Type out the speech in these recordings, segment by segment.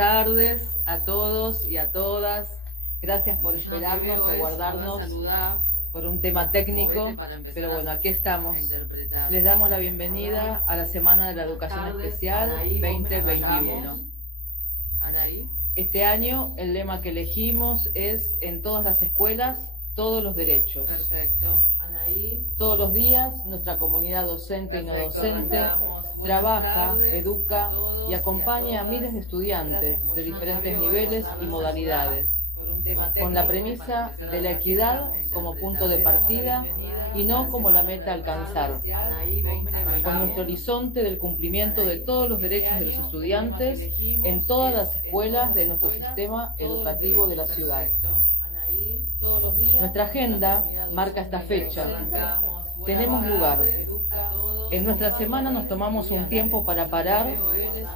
tardes a todos y a todas. Gracias por esperarnos y aguardarnos por un tema técnico, pero bueno, aquí estamos. Les damos la bienvenida a la Semana de la Educación Especial 2021. Este año el lema que elegimos es: en todas las escuelas, todos los derechos. Perfecto. Todos los días nuestra comunidad docente y no docente trabaja, educa y acompaña a miles de estudiantes de diferentes niveles y modalidades, con la premisa de la equidad como punto de partida y no como la meta a alcanzar, con nuestro horizonte del cumplimiento de todos los derechos de los estudiantes en todas las escuelas de nuestro sistema educativo de la ciudad. Nuestra agenda marca esta fecha. Tenemos lugar. En nuestra semana nos tomamos un tiempo para parar,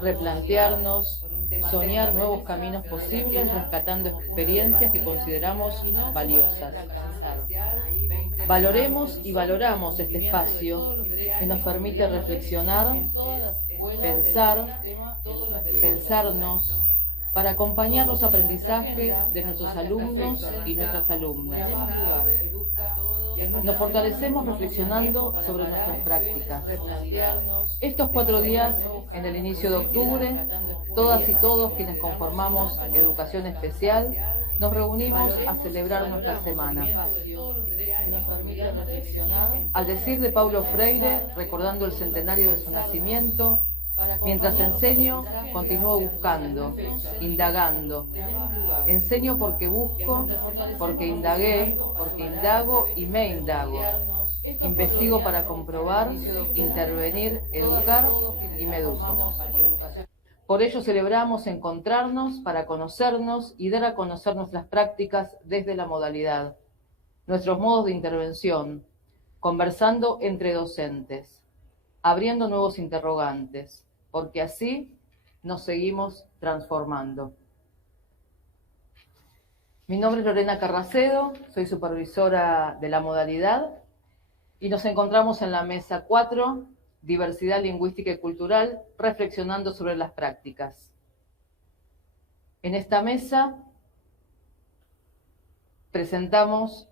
replantearnos, soñar nuevos caminos posibles, rescatando experiencias que consideramos valiosas. Valoremos y valoramos este espacio que nos permite reflexionar, pensarnos, para acompañar los aprendizajes de nuestros alumnos y nuestras alumnas. Nos fortalecemos reflexionando sobre nuestras prácticas. Estos 4 días, en el inicio de octubre, todas y todos quienes conformamos Educación Especial, nos reunimos a celebrar nuestra semana. Al decir de Paulo Freire, recordando el centenario de su nacimiento, mientras enseño, continúo buscando, indagando. Enseño porque busco, porque indagué, porque indago y me indago. Investigo para comprobar, intervenir, educar y me educo. Por ello celebramos encontrarnos para conocernos y dar a conocer nuestras prácticas desde la modalidad, nuestros modos de intervención, conversando entre docentes, abriendo nuevos interrogantes, porque así nos seguimos transformando. Mi nombre es Lorena Carracedo, soy supervisora de la modalidad y nos encontramos en la mesa 4, Diversidad Lingüística y Cultural, reflexionando sobre las prácticas. En esta mesa presentamos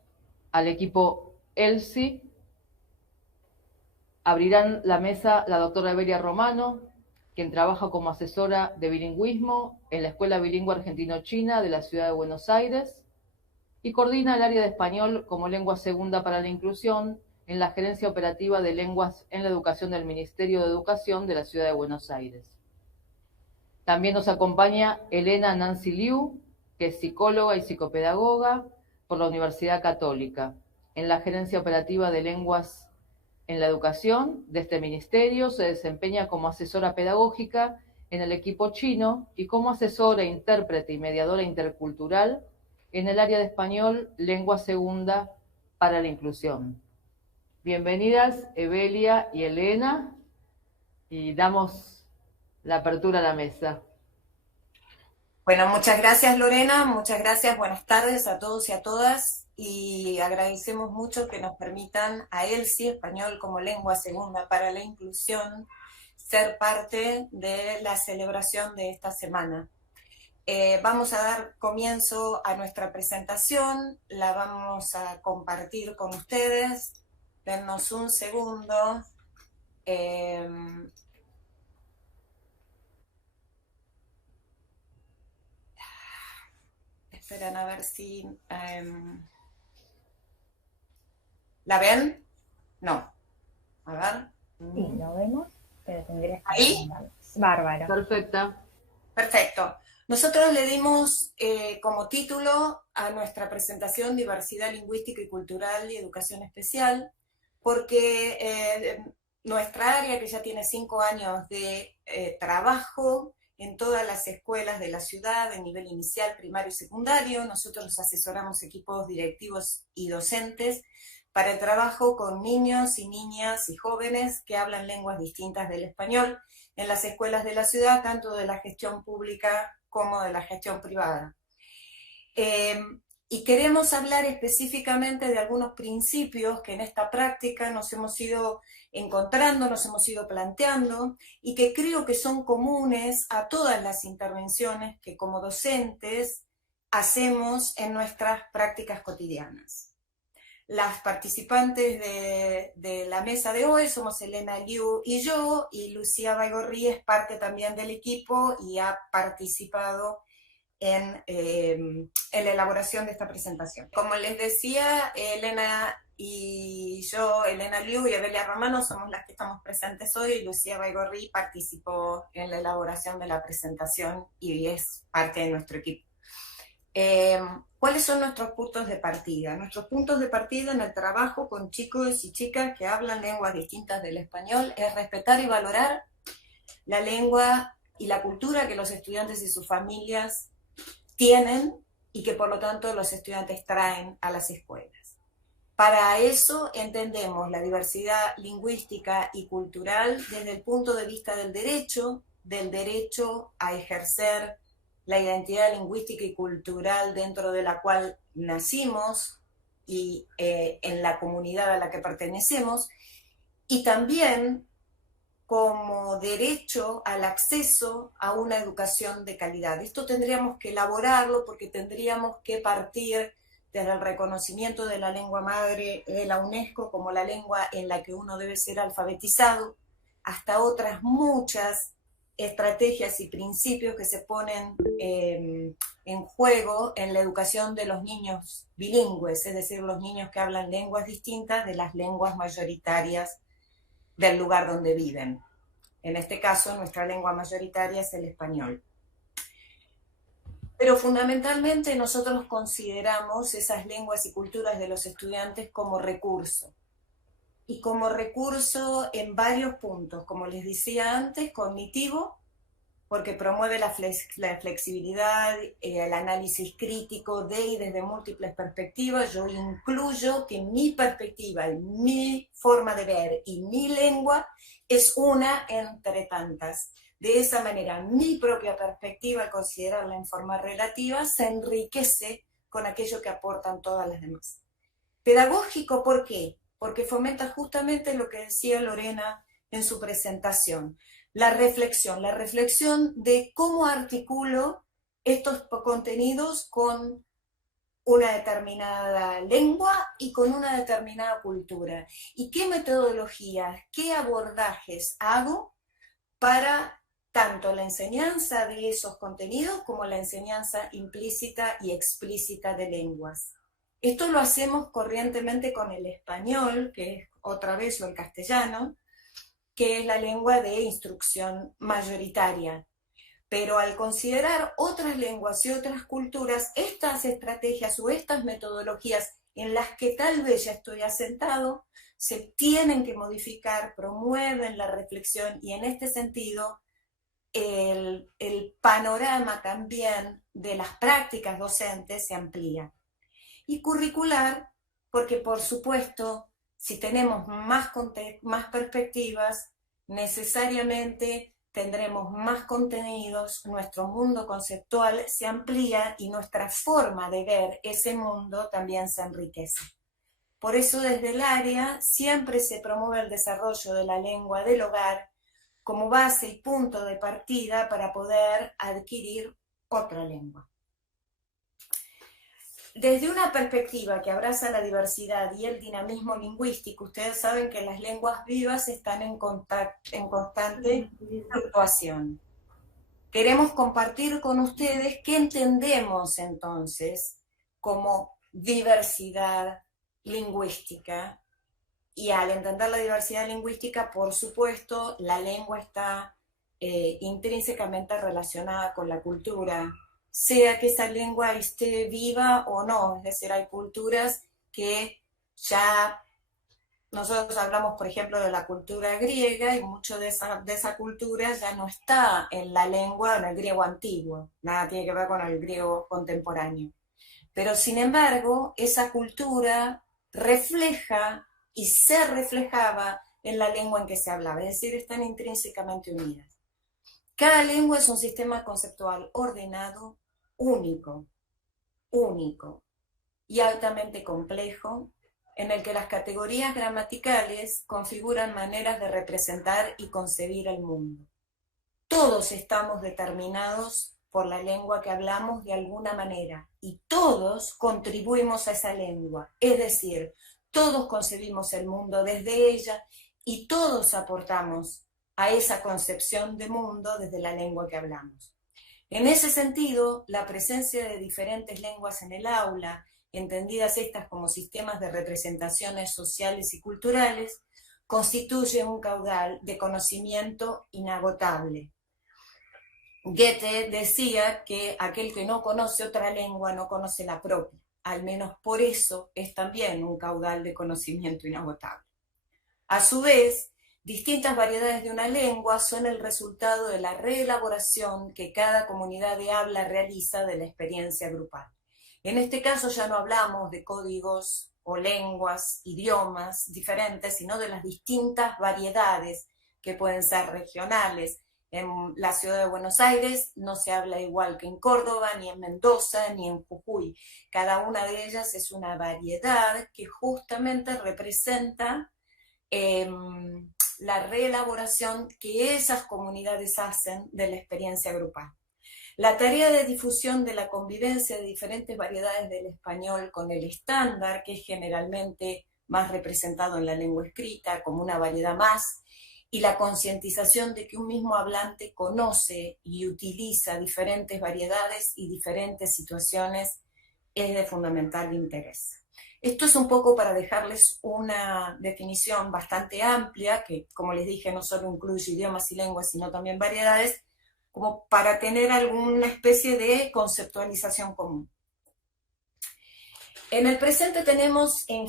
al equipo ELSI. Abrirán la mesa la doctora Evelia Romano, quien trabaja como asesora de bilingüismo en la Escuela Bilingüe Argentino-China de la Ciudad de Buenos Aires y coordina el área de español como lengua segunda para la inclusión en la Gerencia Operativa de Lenguas en la Educación del Ministerio de Educación de la Ciudad de Buenos Aires. También nos acompaña Elena Nancy Liu, que es psicóloga y psicopedagoga por la Universidad Católica, en la Gerencia Operativa de Lenguas en la Educación de este ministerio. Se desempeña como asesora pedagógica en el equipo chino y como asesora, intérprete y mediadora intercultural en el área de español, lengua segunda para la inclusión. Bienvenidas Evelia y Elena, y damos la apertura a la mesa. Bueno, muchas gracias Lorena, muchas gracias, buenas tardes a todos y a todas, y agradecemos mucho que nos permitan a ELSI, Español como Lengua Segunda para la Inclusión, ser parte de la celebración de esta semana. Vamos a dar comienzo a nuestra presentación, la vamos a compartir con ustedes. Dennos un segundo. Esperan a ver si... ¿la ven? No. A ver. Sí, lo vemos, pero tendrías que... ¿Ahí? Bárbaro. Perfecta. Perfecto. Nosotros le dimos como título a nuestra presentación Diversidad Lingüística y Cultural y Educación Especial, porque nuestra área, que ya tiene 5 años de trabajo en todas las escuelas de la ciudad, de nivel inicial, primario y secundario, nosotros asesoramos equipos directivos y docentes para el trabajo con niños y niñas y jóvenes que hablan lenguas distintas del español en las escuelas de la ciudad, tanto de la gestión pública como de la gestión privada. Y queremos hablar específicamente de algunos principios que en esta práctica nos hemos ido encontrando, nos hemos ido planteando y que creo que son comunes a todas las intervenciones que como docentes hacemos en nuestras prácticas cotidianas. Las participantes de la mesa de hoy somos Elena Liu y yo, y Lucía Baigorri es parte también del equipo y ha participado en la elaboración de esta presentación. Como les decía, Elena y yo, Elena Liu y Evelia Romano, somos las que estamos presentes hoy, y Lucía Baigorri participó en la elaboración de la presentación y es parte de nuestro equipo. ¿Cuáles son nuestros puntos de partida? Nuestros puntos de partida en el trabajo con chicos y chicas que hablan lenguas distintas del español es respetar y valorar la lengua y la cultura que los estudiantes y sus familias tienen y que por lo tanto los estudiantes traen a las escuelas. Para eso entendemos la diversidad lingüística y cultural desde el punto de vista del derecho a ejercer la identidad lingüística y cultural dentro de la cual nacimos y en la comunidad a la que pertenecemos, y también como derecho al acceso a una educación de calidad. Esto tendríamos que elaborarlo porque tendríamos que partir desde el reconocimiento de la lengua madre de la UNESCO como la lengua en la que uno debe ser alfabetizado, hasta otras muchas estrategias y principios que se ponen en juego en la educación de los niños bilingües, es decir, los niños que hablan lenguas distintas de las lenguas mayoritarias del lugar donde viven. En este caso, nuestra lengua mayoritaria es el español. Pero fundamentalmente nosotros consideramos esas lenguas y culturas de los estudiantes como recurso. Y como recurso en varios puntos, como les decía antes, cognitivo, porque promueve la flexibilidad, el análisis crítico de y desde múltiples perspectivas. Yo incluyo que mi perspectiva, mi forma de ver y mi lengua es una entre tantas. De esa manera, mi propia perspectiva, al considerarla en forma relativa, se enriquece con aquello que aportan todas las demás. Pedagógico, ¿por qué? Porque fomenta justamente lo que decía Lorena en su presentación, la reflexión de cómo articulo estos contenidos con una determinada lengua y con una determinada cultura. Y qué metodologías, qué abordajes hago para tanto la enseñanza de esos contenidos como la enseñanza implícita y explícita de lenguas. Esto lo hacemos corrientemente con el español, que es otra vez, o el castellano, que es la lengua de instrucción mayoritaria. Pero al considerar otras lenguas y otras culturas, estas estrategias o estas metodologías en las que tal vez ya estoy asentado, se tienen que modificar, promueven la reflexión, y en este sentido el panorama también de las prácticas docentes se amplía. Y curricular, porque por supuesto, si tenemos más perspectivas, necesariamente tendremos más contenidos, nuestro mundo conceptual se amplía y nuestra forma de ver ese mundo también se enriquece. Por eso desde el área siempre se promueve el desarrollo de la lengua del hogar como base y punto de partida para poder adquirir otra lengua. Desde una perspectiva que abraza la diversidad y el dinamismo lingüístico, ustedes saben que las lenguas vivas están en constante fluctuación. Queremos compartir con ustedes qué entendemos entonces como diversidad lingüística. Y al entender la diversidad lingüística, por supuesto, la lengua está intrínsecamente relacionada con la cultura, sea que esa lengua esté viva o no. Es decir, hay culturas que ya, nosotros hablamos por ejemplo de la cultura griega, y mucho de esa cultura ya no está en la lengua, en el griego antiguo, nada tiene que ver con el griego contemporáneo. Pero sin embargo, esa cultura refleja y se reflejaba en la lengua en que se hablaba, es decir, están intrínsecamente unidas. Cada lengua es un sistema conceptual ordenado, único, y altamente complejo, en el que las categorías gramaticales configuran maneras de representar y concebir el mundo. Todos estamos determinados por la lengua que hablamos de alguna manera, y todos contribuimos a esa lengua, es decir, todos concebimos el mundo desde ella, y todos aportamos a esa concepción de mundo desde la lengua que hablamos. En ese sentido, la presencia de diferentes lenguas en el aula, entendidas estas como sistemas de representaciones sociales y culturales, constituye un caudal de conocimiento inagotable. Goethe decía que aquel que no conoce otra lengua no conoce la propia, al menos por eso es también un caudal de conocimiento inagotable. A su vez, distintas variedades de una lengua son el resultado de la reelaboración que cada comunidad de habla realiza de la experiencia grupal. En este caso ya no hablamos de códigos o lenguas, idiomas diferentes, sino de las distintas variedades que pueden ser regionales. En la ciudad de Buenos Aires no se habla igual que en Córdoba, ni en Mendoza, ni en Jujuy. Cada una de ellas es una variedad que justamente representa la reelaboración que esas comunidades hacen de la experiencia grupal. La tarea de difusión de la convivencia de diferentes variedades del español con el estándar, que es generalmente más representado en la lengua escrita como una variedad más, y la concientización de que un mismo hablante conoce y utiliza diferentes variedades y diferentes situaciones es de fundamental interés. Esto es un poco para dejarles una definición bastante amplia, que como les dije no solo incluye idiomas y lenguas, sino también variedades, como para tener alguna especie de conceptualización común. En el presente tenemos en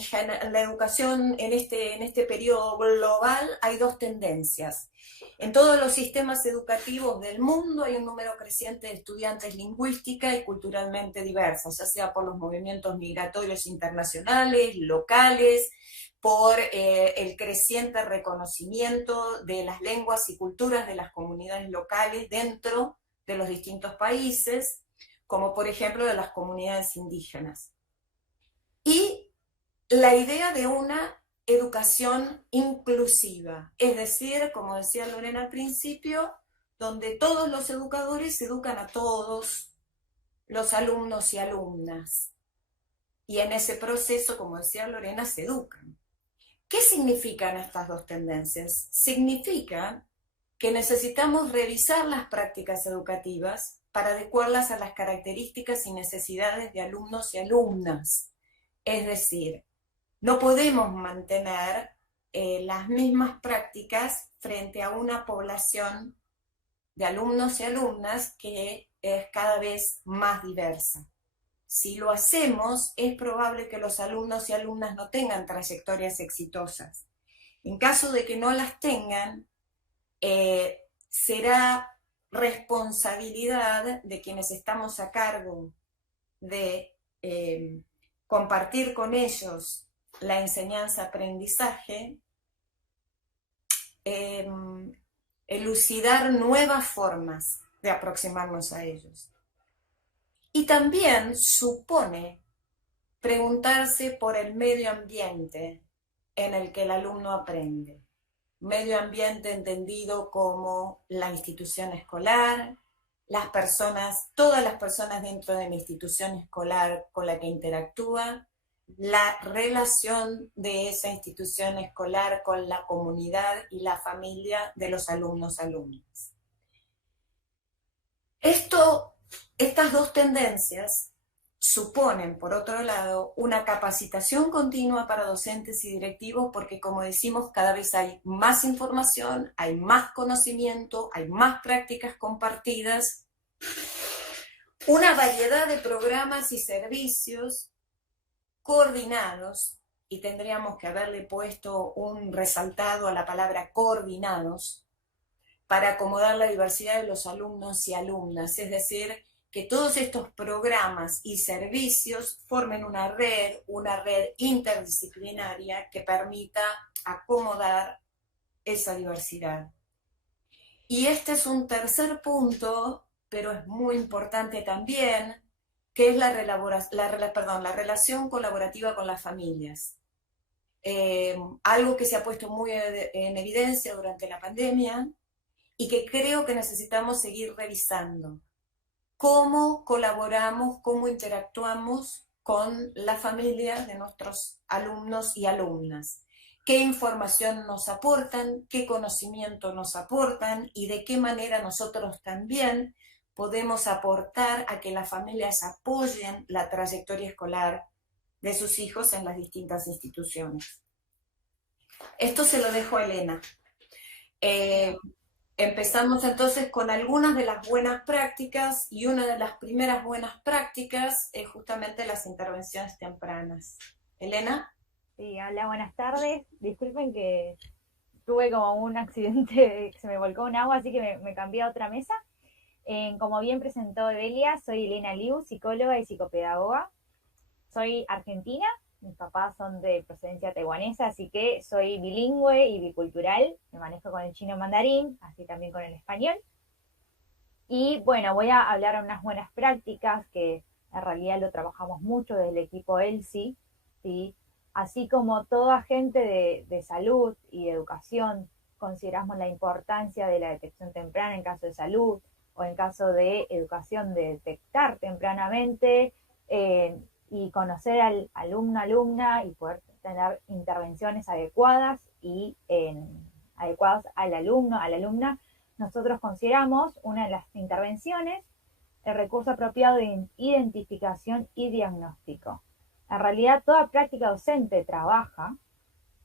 la educación, en este periodo global, hay dos tendencias. En todos los sistemas educativos del mundo hay un número creciente de estudiantes lingüística y culturalmente diversos, ya sea por los movimientos migratorios internacionales, locales, por el creciente reconocimiento de las lenguas y culturas de las comunidades locales dentro de los distintos países, como por ejemplo de las comunidades indígenas. Y la idea de una educación inclusiva, es decir, como decía Lorena al principio, donde todos los educadores educan a todos los alumnos y alumnas. Y en ese proceso, como decía Lorena, se educan. ¿Qué significan estas dos tendencias? Significan que necesitamos revisar las prácticas educativas para adecuarlas a las características y necesidades de alumnos y alumnas. Es decir, no podemos mantener las mismas prácticas frente a una población de alumnos y alumnas que es cada vez más diversa. Si lo hacemos, es probable que los alumnos y alumnas no tengan trayectorias exitosas. En caso de que no las tengan, será responsabilidad de quienes estamos a cargo de compartir con ellos la enseñanza-aprendizaje, elucidar nuevas formas de aproximarnos a ellos. Y también supone preguntarse por el medio ambiente en el que el alumno aprende. Medio ambiente entendido como la institución escolar, las personas, todas las personas dentro de la institución escolar con la que interactúa, la relación de esa institución escolar con la comunidad y la familia de los alumnos-alumnas. Estas dos tendencias suponen, por otro lado, una capacitación continua para docentes y directivos porque, como decimos, cada vez hay más información, hay más conocimiento, hay más prácticas compartidas, una variedad de programas y servicios coordinados, y tendríamos que haberle puesto un resaltado a la palabra coordinados, para acomodar la diversidad de los alumnos y alumnas, es decir, que todos estos programas y servicios formen una red interdisciplinaria que permita acomodar esa diversidad. Y este es un tercer punto, pero es muy importante también, que es la relación colaborativa con las familias. Algo que se ha puesto muy en evidencia durante la pandemia y que creo que necesitamos seguir revisando. Cómo colaboramos, cómo interactuamos con la familia de nuestros alumnos y alumnas. Qué información nos aportan, qué conocimiento nos aportan y de qué manera nosotros también podemos aportar a que las familias apoyen la trayectoria escolar de sus hijos en las distintas instituciones. Esto se lo dejo a Elena. Empezamos entonces con algunas de las buenas prácticas y una de las primeras buenas prácticas es justamente las intervenciones tempranas. Elena. Sí, hola, buenas tardes. Disculpen que tuve como un accidente, se me volcó un agua, así que me cambié a otra mesa. Como bien presentó Evelia, soy Elena Liu, psicóloga y psicopedagoga. Soy argentina, mis papás son de procedencia taiwanesa, así que soy bilingüe y bicultural. Me manejo con el chino mandarín, así también con el español. Y bueno, voy a hablar de unas buenas prácticas que en realidad lo trabajamos mucho desde el equipo ELSI, ¿sí? Así como toda gente de salud y de educación, consideramos la importancia de la detección temprana en caso de salud o en caso de educación, de detectar tempranamente y conocer al alumno, alumna y poder tener intervenciones adecuadas y adecuadas al alumno, a la alumna. Nosotros consideramos una de las intervenciones el recurso apropiado de identificación y diagnóstico. En realidad, toda práctica docente trabaja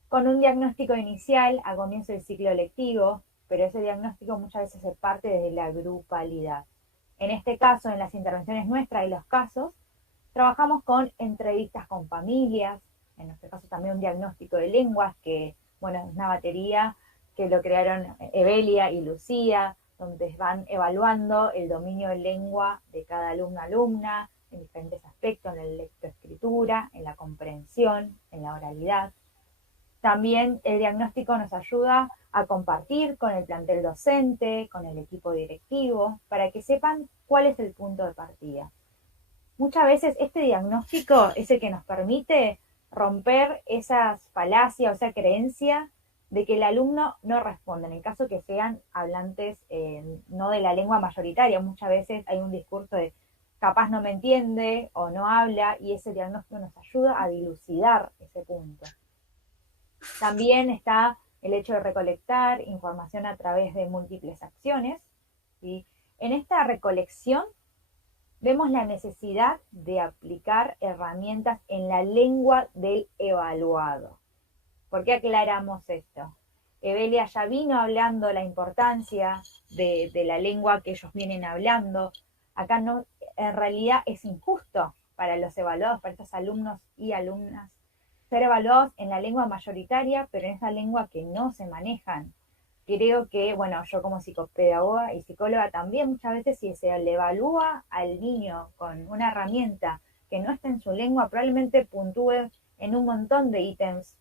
con un diagnóstico inicial a comienzo del ciclo lectivo, pero ese diagnóstico muchas veces se parte desde la grupalidad. En este caso, en las intervenciones nuestras y los casos, trabajamos con entrevistas con familias, en nuestro caso también un diagnóstico de lenguas, que bueno, es una batería que lo crearon Evelia y Lucía, donde van evaluando el dominio de lengua de cada alumno alumna, en diferentes aspectos, en la lectoescritura, en la comprensión, en la oralidad. También el diagnóstico nos ayuda a compartir con el plantel docente, con el equipo directivo, para que sepan cuál es el punto de partida. Muchas veces este diagnóstico es el que nos permite romper esas falacias o esa creencia de que el alumno no responde, en el caso que sean hablantes no de la lengua mayoritaria. Muchas veces hay un discurso de capaz no me entiende o no habla, y ese diagnóstico nos ayuda a dilucidar ese punto. También está el hecho de recolectar información a través de múltiples acciones, ¿sí? En esta recolección vemos la necesidad de aplicar herramientas en la lengua del evaluado. ¿Por qué aclaramos esto? Evelia ya vino hablando la importancia de la lengua que ellos vienen hablando. Acá no, en realidad es injusto para los evaluados, para estos alumnos y alumnas, ser evaluados en la lengua mayoritaria, pero en esa lengua que no se manejan. Creo que, bueno, yo como psicopedagoga y psicóloga también muchas veces si se le evalúa al niño con una herramienta que no está en su lengua, probablemente puntúe en un montón de ítems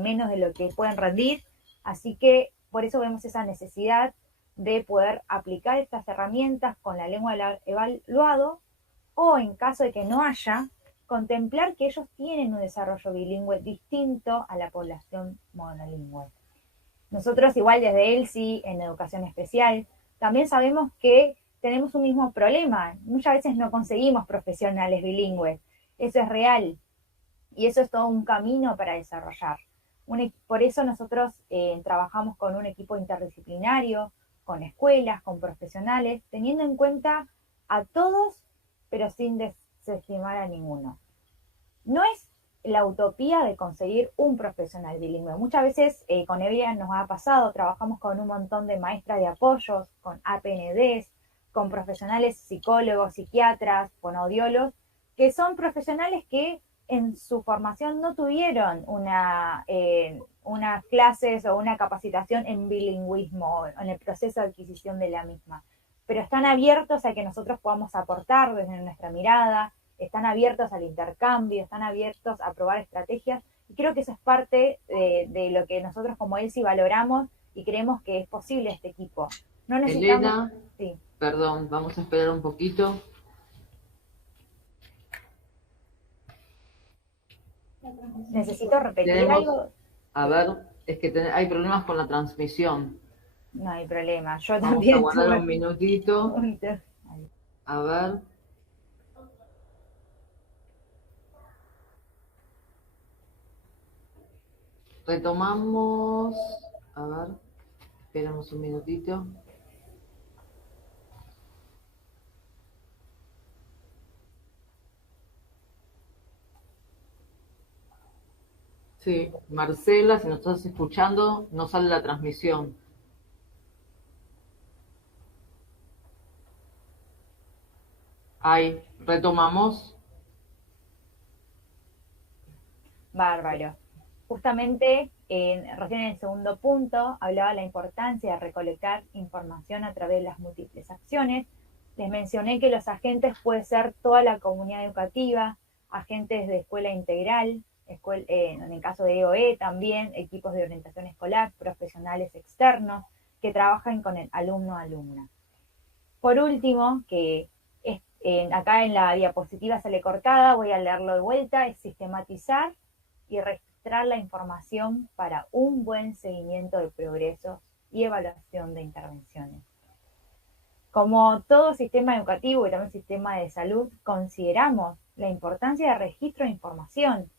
menos de lo que pueden rendir. Así que por eso vemos esa necesidad de poder aplicar estas herramientas con la lengua del evaluado, o en caso de que no haya, contemplar que ellos tienen un desarrollo bilingüe distinto a la población monolingüe. Nosotros igual desde ELSI, en educación especial, también sabemos que tenemos un mismo problema. Muchas veces no conseguimos profesionales bilingües. Eso es real. Y eso es todo un camino para desarrollar. Por eso nosotros trabajamos con un equipo interdisciplinario, con escuelas, con profesionales, teniendo en cuenta a todos, pero sin desestimar a ninguno. No es la utopía de conseguir un profesional bilingüe. Muchas veces con Evelia nos ha pasado, trabajamos con un montón de maestras de apoyos, con APNDs, con profesionales psicólogos, psiquiatras, fonoaudiólogos, que son profesionales que en su formación no tuvieron unas clases o una capacitación en bilingüismo, en el proceso de adquisición de la misma, pero están abiertos a que nosotros podamos aportar desde nuestra mirada, están abiertos al intercambio, están abiertos a probar estrategias, y creo que eso es parte de lo que nosotros como ELSI valoramos y creemos que es posible este equipo. No necesitamos... Elena, sí. Perdón, vamos a esperar un poquito. Necesito repetir Tenemos, algo. a ver, es que hay problemas con la transmisión. No hay problema. Yo Vamos a también guardar tuve un minutito. un... A ver. Retomamos. A ver. Esperamos un minutito. Sí, Marcela, si nos estás escuchando, no sale la transmisión. Ahí, retomamos. Bárbaro. Justamente, recién en el segundo punto, hablaba de la importancia de recolectar información a través de las múltiples acciones. Les mencioné que los agentes pueden ser toda la comunidad educativa, agentes de escuela integral, en el caso de EOE también, equipos de orientación escolar, profesionales externos que trabajan con el alumno-alumna. Por último, que acá en la diapositiva sale cortada, voy a leerlo de vuelta, es sistematizar y registrar la información para un buen seguimiento de progresos y evaluación de intervenciones. Como todo sistema educativo y también sistema de salud, consideramos la importancia de registro de información.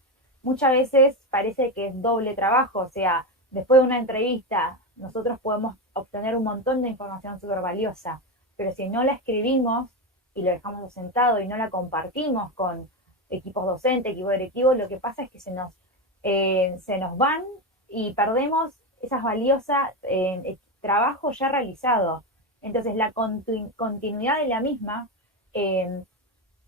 Muchas veces parece que es doble trabajo, o sea, después de una entrevista nosotros podemos obtener un montón de información súper valiosa, pero si no la escribimos y lo dejamos sentado y no la compartimos con equipos docentes, equipos directivos, lo que pasa es que se nos van y perdemos esas valiosas trabajos ya realizados. Entonces la continuidad de la misma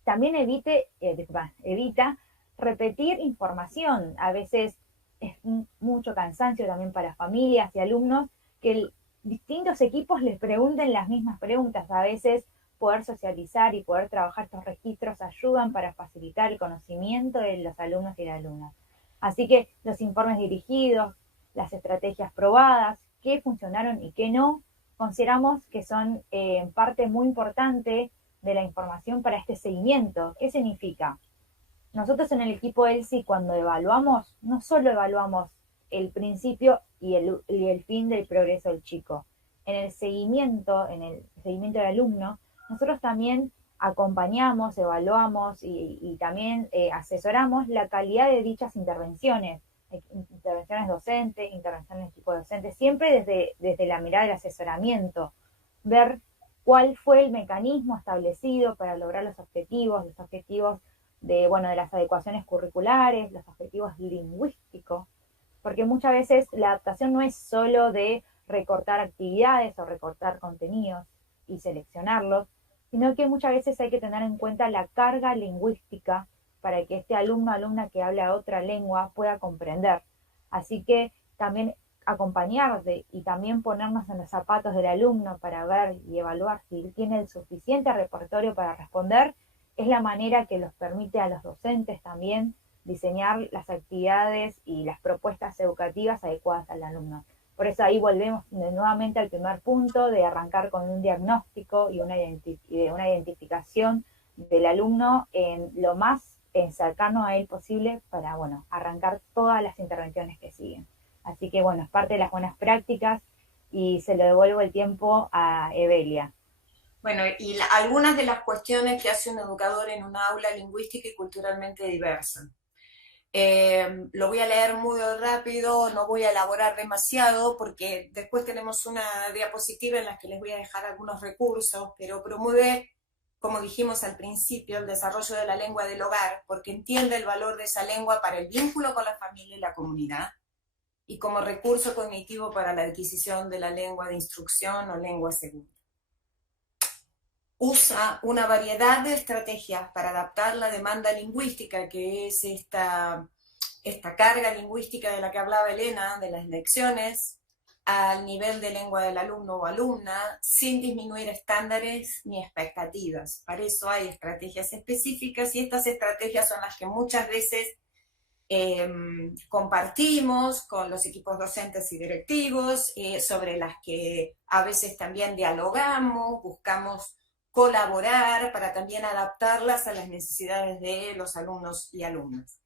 también evita repetir información. A veces es mucho cansancio también para familias y alumnos que distintos equipos les pregunten las mismas preguntas. A veces poder socializar y poder trabajar estos registros ayudan para facilitar el conocimiento de los alumnos y las alumnas. Así que los informes dirigidos, las estrategias probadas, qué funcionaron y qué no, consideramos que son parte muy importante de la información para este seguimiento. ¿Qué significa? Nosotros en el equipo ELSI, cuando evaluamos, no solo evaluamos el principio y el fin del progreso del chico. En el seguimiento del alumno, nosotros también acompañamos, evaluamos y también asesoramos la calidad de dichas intervenciones docentes, intervenciones de equipo docente, siempre desde la mirada del asesoramiento, ver cuál fue el mecanismo establecido para lograr los objetivos de las adecuaciones curriculares, los objetivos lingüísticos, porque muchas veces la adaptación no es solo de recortar actividades o recortar contenidos y seleccionarlos, sino que muchas veces hay que tener en cuenta la carga lingüística para que este alumno o alumna que habla otra lengua pueda comprender. Así que también acompañarse y también ponernos en los zapatos del alumno para ver y evaluar si tiene el suficiente repertorio para responder, es la manera que los permite a los docentes también diseñar las actividades y las propuestas educativas adecuadas al alumno. Por eso ahí volvemos nuevamente al primer punto de arrancar con un diagnóstico y una identificación del alumno en lo más cercano a él posible para, arrancar todas las intervenciones que siguen. Así que, es parte de las buenas prácticas y se lo devuelvo el tiempo a Evelia. Bueno, y algunas de las cuestiones que hace un educador en un aula lingüística y culturalmente diversa. Lo voy a leer muy rápido, no voy a elaborar demasiado porque después tenemos una diapositiva en la que les voy a dejar algunos recursos, pero promueve, como dijimos al principio, el desarrollo de la lengua del hogar porque entiende el valor de esa lengua para el vínculo con la familia y la comunidad y como recurso cognitivo para la adquisición de la lengua de instrucción o lengua segura. Usa una variedad de estrategias para adaptar la demanda lingüística, que es esta carga lingüística de la que hablaba Elena, de las lecciones, al nivel de lengua del alumno o alumna, sin disminuir estándares ni expectativas. Para eso hay estrategias específicas y estas estrategias son las que muchas veces compartimos con los equipos docentes y directivos, sobre las que a veces también dialogamos, buscamos colaborar para también adaptarlas a las necesidades de los alumnos y alumnas.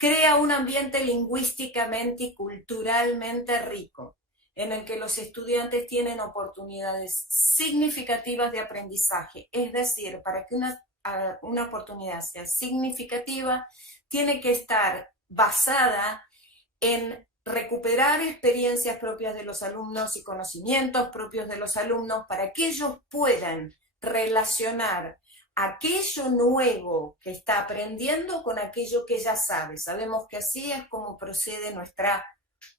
crea un ambiente lingüísticamente y culturalmente rico, en el que los estudiantes tienen oportunidades significativas de aprendizaje. Es decir, para que una oportunidad sea significativa, tiene que estar basada en recuperar experiencias propias de los alumnos y conocimientos propios de los alumnos para que ellos puedan relacionar aquello nuevo que está aprendiendo con aquello que ya sabe. Sabemos que así es como procede nuestra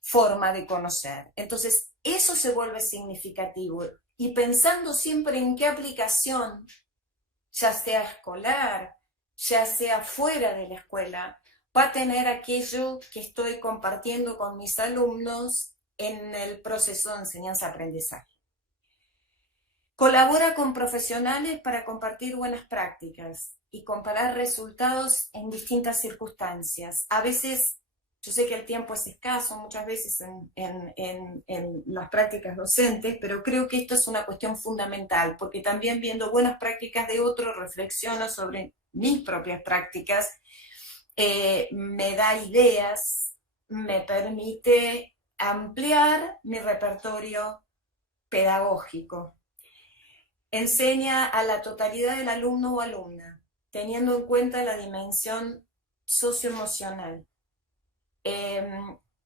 forma de conocer. Entonces, eso se vuelve significativo. Y pensando siempre en qué aplicación, ya sea escolar, ya sea fuera de la escuela, va a tener aquello que estoy compartiendo con mis alumnos en el proceso de enseñanza-aprendizaje. Colabora con profesionales para compartir buenas prácticas y comparar resultados en distintas circunstancias. A veces, yo sé que el tiempo es escaso muchas veces en las prácticas docentes, pero creo que esto es una cuestión fundamental, porque también viendo buenas prácticas de otros, reflexiono sobre mis propias prácticas, me da ideas, me permite ampliar mi repertorio pedagógico. Enseña a la totalidad del alumno o alumna, teniendo en cuenta la dimensión socioemocional.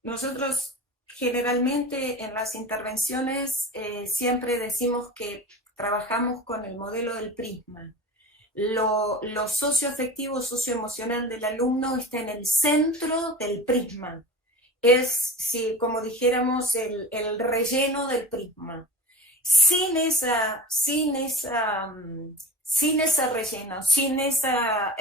Nosotros generalmente en las intervenciones siempre decimos que trabajamos con el modelo del prisma. Lo socioafectivo, socioemocional del alumno está en el centro del prisma. Es, como dijéramos, el relleno del prisma. Sin esa relleno, sin esa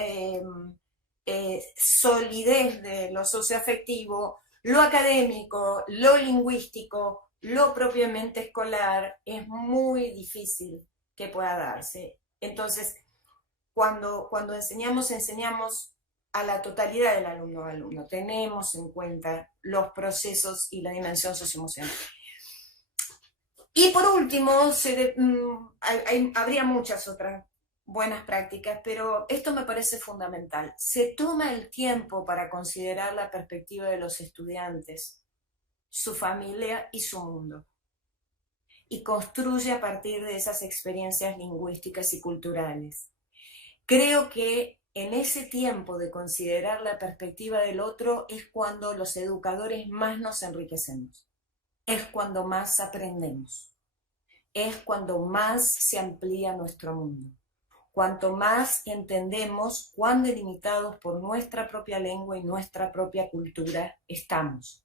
solidez de lo socioafectivo, lo académico, lo lingüístico, lo propiamente escolar, es muy difícil que pueda darse. Entonces, cuando enseñamos a la totalidad del alumno o alumno, tenemos en cuenta los procesos y la dimensión socioemocional. Y por último, habría muchas otras buenas prácticas, pero esto me parece fundamental. Se toma el tiempo para considerar la perspectiva de los estudiantes, su familia y su mundo, y construye a partir de esas experiencias lingüísticas y culturales. Creo que en ese tiempo de considerar la perspectiva del otro es cuando los educadores más nos enriquecemos. Es cuando más aprendemos, es cuando más se amplía nuestro mundo, cuanto más entendemos cuán delimitados por nuestra propia lengua y nuestra propia cultura estamos,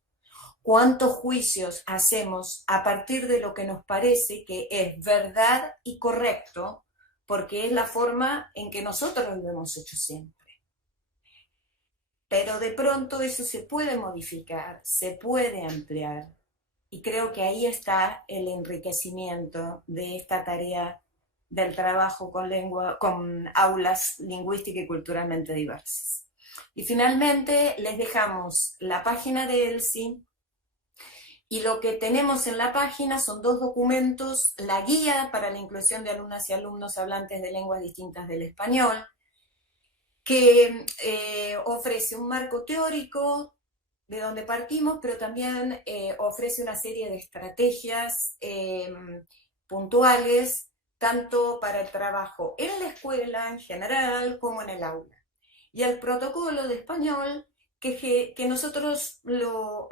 cuántos juicios hacemos a partir de lo que nos parece que es verdad y correcto, porque es la forma en que nosotros lo hemos hecho siempre. Pero de pronto eso se puede modificar, se puede ampliar. Y creo que ahí está el enriquecimiento de esta tarea del trabajo con aulas lingüísticas y culturalmente diversas. Y finalmente les dejamos la página de ELSI, y lo que tenemos en la página son dos documentos: la guía para la inclusión de alumnas y alumnos hablantes de lenguas distintas del español, que ofrece un marco teórico de donde partimos, pero también ofrece una serie de estrategias puntuales, tanto para el trabajo en la escuela en general como en el aula. Y el protocolo de español, que nosotros lo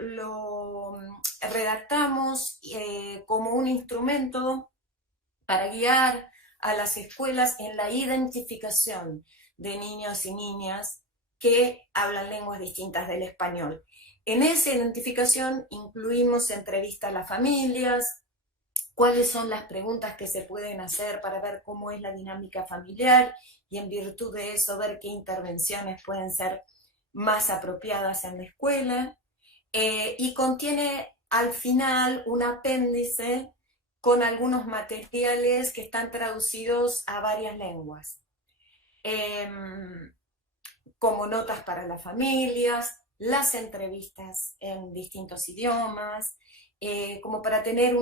redactamos como un instrumento para guiar a las escuelas en la identificación de niños y niñas que hablan lenguas distintas del español. En esa identificación incluimos entrevistas a las familias, cuáles son las preguntas que se pueden hacer para ver cómo es la dinámica familiar y en virtud de eso ver qué intervenciones pueden ser más apropiadas en la escuela. Y contiene al final un apéndice con algunos materiales que están traducidos a varias lenguas, como notas para las familias, las entrevistas en distintos idiomas, como para tener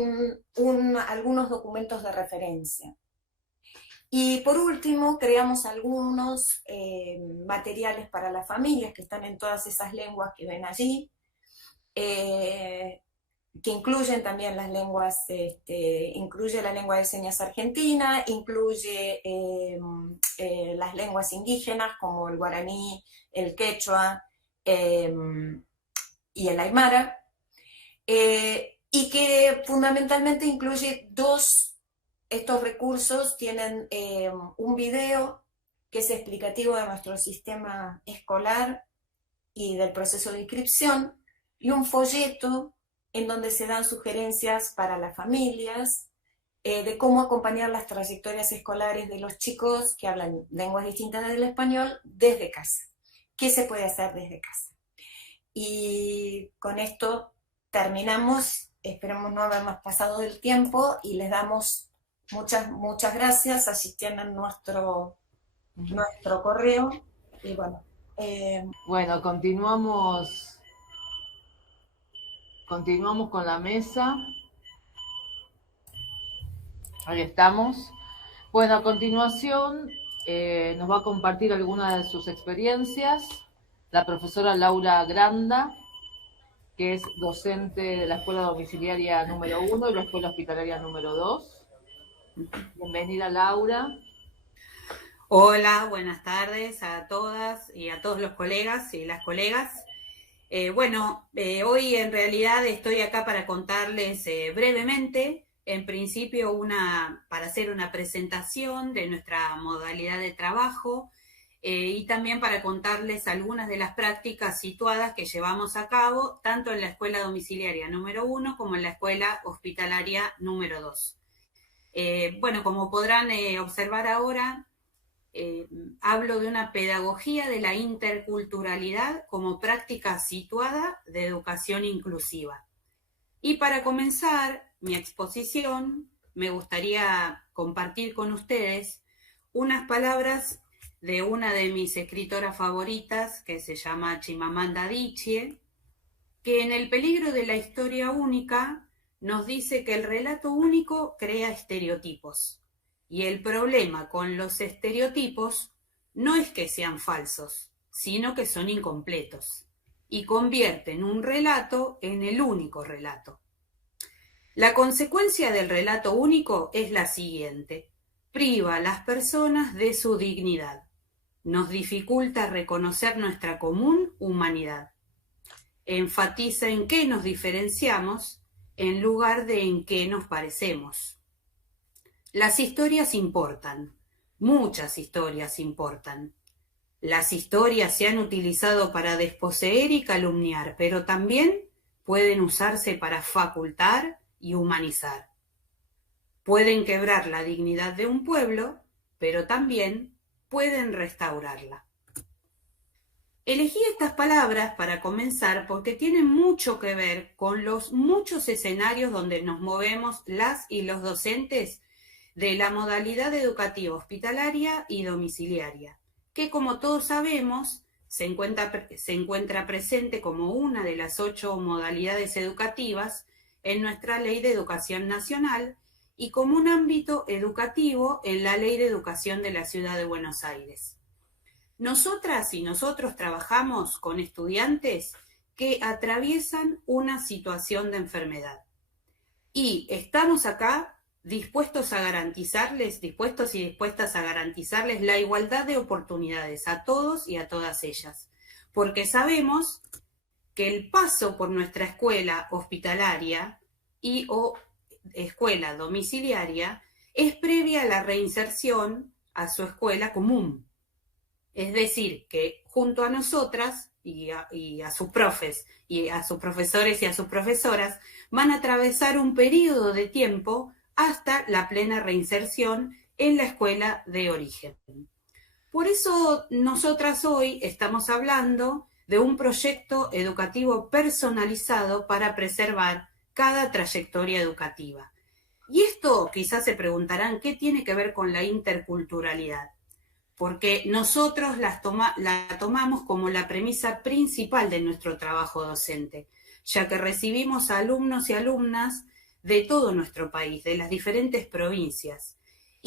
algunos documentos de referencia. Y por último, creamos algunos materiales para las familias que están en todas esas lenguas que ven allí, que incluyen también las lenguas, incluye la lengua de señas argentina, incluye las lenguas indígenas como el guaraní, el quechua y el aymara, y que fundamentalmente incluye estos recursos tienen un video que es explicativo de nuestro sistema escolar y del proceso de inscripción, y un folleto en donde se dan sugerencias para las familias de cómo acompañar las trayectorias escolares de los chicos que hablan lenguas distintas del español desde casa. ¿Qué se puede hacer desde casa? Y con esto terminamos, esperamos no haber más pasado del tiempo y les damos muchas gracias. Allí tienen nuestro correo y bueno. Bueno, continuamos con la mesa. Ahí estamos. Bueno, a continuación nos va a compartir algunas de sus experiencias la profesora Laura Granda, que es docente de la Escuela Domiciliaria número 1 y la Escuela Hospitalaria número 2. Bienvenida, Laura. Hola, buenas tardes a todas y a todos los colegas y las colegas. Hoy en realidad estoy acá para contarles brevemente, en principio para hacer una presentación de nuestra modalidad de trabajo y también para contarles algunas de las prácticas situadas que llevamos a cabo tanto en la Escuela Domiciliaria número 1 como en la Escuela Hospitalaria número 2. Como podrán observar ahora, hablo de una pedagogía de la interculturalidad como práctica situada de educación inclusiva. Y para comenzar mi exposición, me gustaría compartir con ustedes unas palabras de una de mis escritoras favoritas, que se llama Chimamanda Adichie, que en El peligro de la historia única nos dice que el relato único crea estereotipos. Y el problema con los estereotipos no es que sean falsos, sino que son incompletos y convierten un relato en el único relato. La consecuencia del relato único es la siguiente: priva a las personas de su dignidad, nos dificulta reconocer nuestra común humanidad, enfatiza en qué nos diferenciamos en lugar de en qué nos parecemos. Las historias importan, muchas historias importan. Las historias se han utilizado para desposeer y calumniar, pero también pueden usarse para facultar y humanizar. Pueden quebrar la dignidad de un pueblo, pero también pueden restaurarla. Elegí estas palabras para comenzar porque tienen mucho que ver con los muchos escenarios donde nos movemos las y los docentes de la modalidad educativa hospitalaria y domiciliaria, que como todos sabemos se encuentra presente como una de las 8 modalidades educativas en nuestra Ley de Educación Nacional y como un ámbito educativo en la Ley de Educación de la Ciudad de Buenos Aires. Nosotras y nosotros trabajamos con estudiantes que atraviesan una situación de enfermedad y estamos acá dispuestos y dispuestas a garantizarles la igualdad de oportunidades a todos y a todas ellas, porque sabemos que el paso por nuestra escuela hospitalaria y o escuela domiciliaria es previa a la reinserción a su escuela común. Es decir, que junto a nosotras y a sus profes, y a sus profesores y a sus profesoras, van a atravesar un periodo de tiempo hasta la plena reinserción en la escuela de origen. Por eso nosotras hoy estamos hablando de un proyecto educativo personalizado para preservar cada trayectoria educativa. Y esto quizás se preguntarán, ¿qué tiene que ver con la interculturalidad? Porque nosotros la tomamos como la premisa principal de nuestro trabajo docente, ya que recibimos a alumnos y alumnas de todo nuestro país, de las diferentes provincias,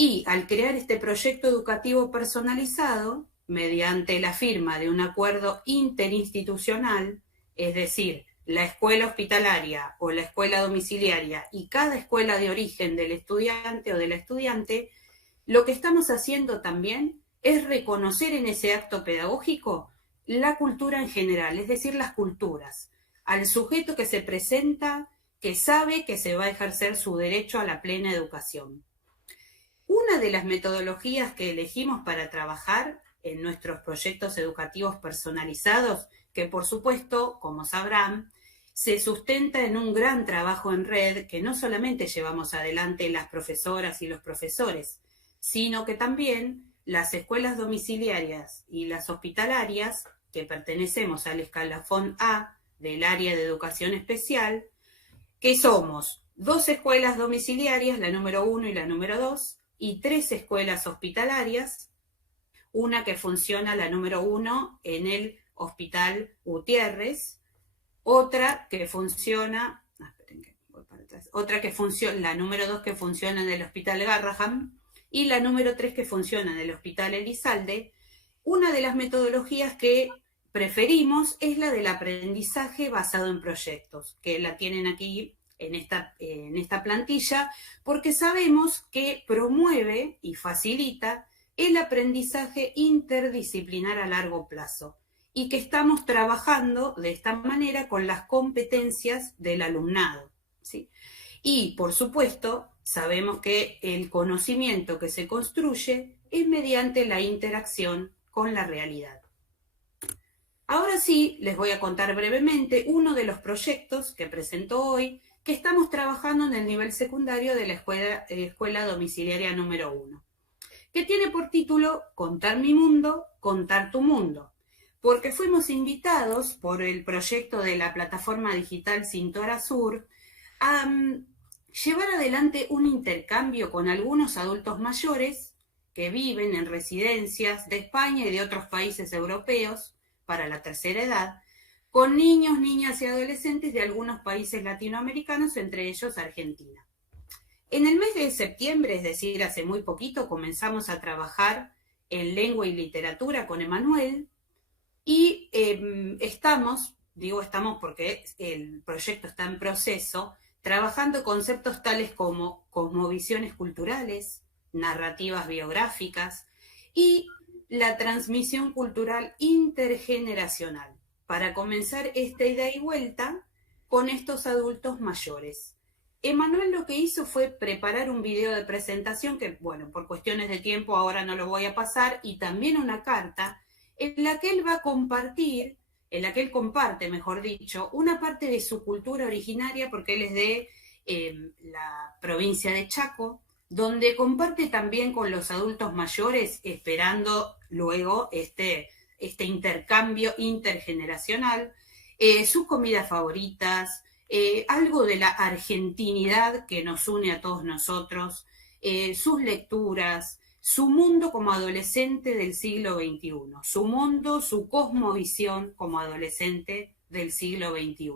Y al crear este proyecto educativo personalizado, mediante la firma de un acuerdo interinstitucional, es decir, la escuela hospitalaria o la escuela domiciliaria y cada escuela de origen del estudiante o de la estudiante, lo que estamos haciendo también es reconocer en ese acto pedagógico la cultura en general, es decir, las culturas, al sujeto que se presenta, que sabe que se va a ejercer su derecho a la plena educación. Una de las metodologías que elegimos para trabajar en nuestros proyectos educativos personalizados, que por supuesto, como sabrán, se sustenta en un gran trabajo en red que no solamente llevamos adelante las profesoras y los profesores, sino que también las escuelas domiciliarias y las hospitalarias, que pertenecemos al escalafón A del área de educación especial, que somos 2 escuelas domiciliarias, la número 1 y la número 2, y 3 escuelas hospitalarias, una que funciona, la número 1, en el Hospital Gutiérrez, otra que funciona, la número 2 que funciona en el Hospital Garrahan, y la número 3 que funciona en el Hospital Elizalde. Una de las metodologías que preferimos es la del aprendizaje basado en proyectos, que la tienen aquí en esta plantilla, porque sabemos que promueve y facilita el aprendizaje interdisciplinar a largo plazo y que estamos trabajando de esta manera con las competencias del alumnado, ¿sí? Y, por supuesto, sabemos que el conocimiento que se construye es mediante la interacción con la realidad. Ahora sí, les voy a contar brevemente uno de los proyectos que presento hoy, que estamos trabajando en el nivel secundario de la escuela domiciliaria número 1, que tiene por título Contar mi mundo, contar tu mundo, porque fuimos invitados por el proyecto de la plataforma digital Cintora Sur a llevar adelante un intercambio con algunos adultos mayores que viven en residencias de España y de otros países europeos para la tercera edad, con niños, niñas y adolescentes de algunos países latinoamericanos, entre ellos Argentina. En el mes de septiembre, es decir, hace muy poquito, comenzamos a trabajar en lengua y literatura con Emanuel y estamos porque el proyecto está en proceso, trabajando conceptos tales como cosmovisiones culturales, narrativas biográficas y la transmisión cultural intergeneracional, para comenzar esta ida y vuelta con estos adultos mayores. Emanuel lo que hizo fue preparar un video de presentación que, bueno, por cuestiones de tiempo ahora no lo voy a pasar, y también una carta en la que él va a compartir, en la que él comparte, mejor dicho, una parte de su cultura originaria, porque él es de la provincia de Chaco, donde comparte también con los adultos mayores, esperando luego este intercambio intergeneracional, sus comidas favoritas, algo de la argentinidad que nos une a todos nosotros, sus lecturas, su mundo como adolescente del siglo XXI, su mundo, su cosmovisión como adolescente del siglo XXI.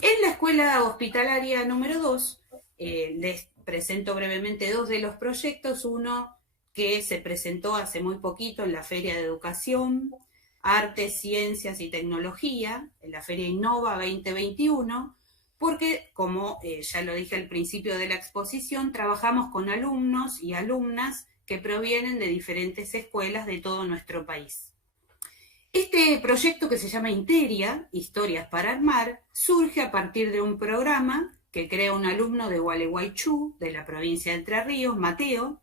En la escuela hospitalaria número 2, les presento brevemente 2 de los proyectos, uno que se presentó hace muy poquito en la Feria de Educación, Artes, Ciencias y Tecnología, en la Feria Innova 2021, porque, como ya lo dije al principio de la exposición, trabajamos con alumnos y alumnas que provienen de diferentes escuelas de todo nuestro país. Este proyecto, que se llama Interia, Historias para Armar, surge a partir de un programa que crea un alumno de Gualeguaychú, de la provincia de Entre Ríos, Mateo,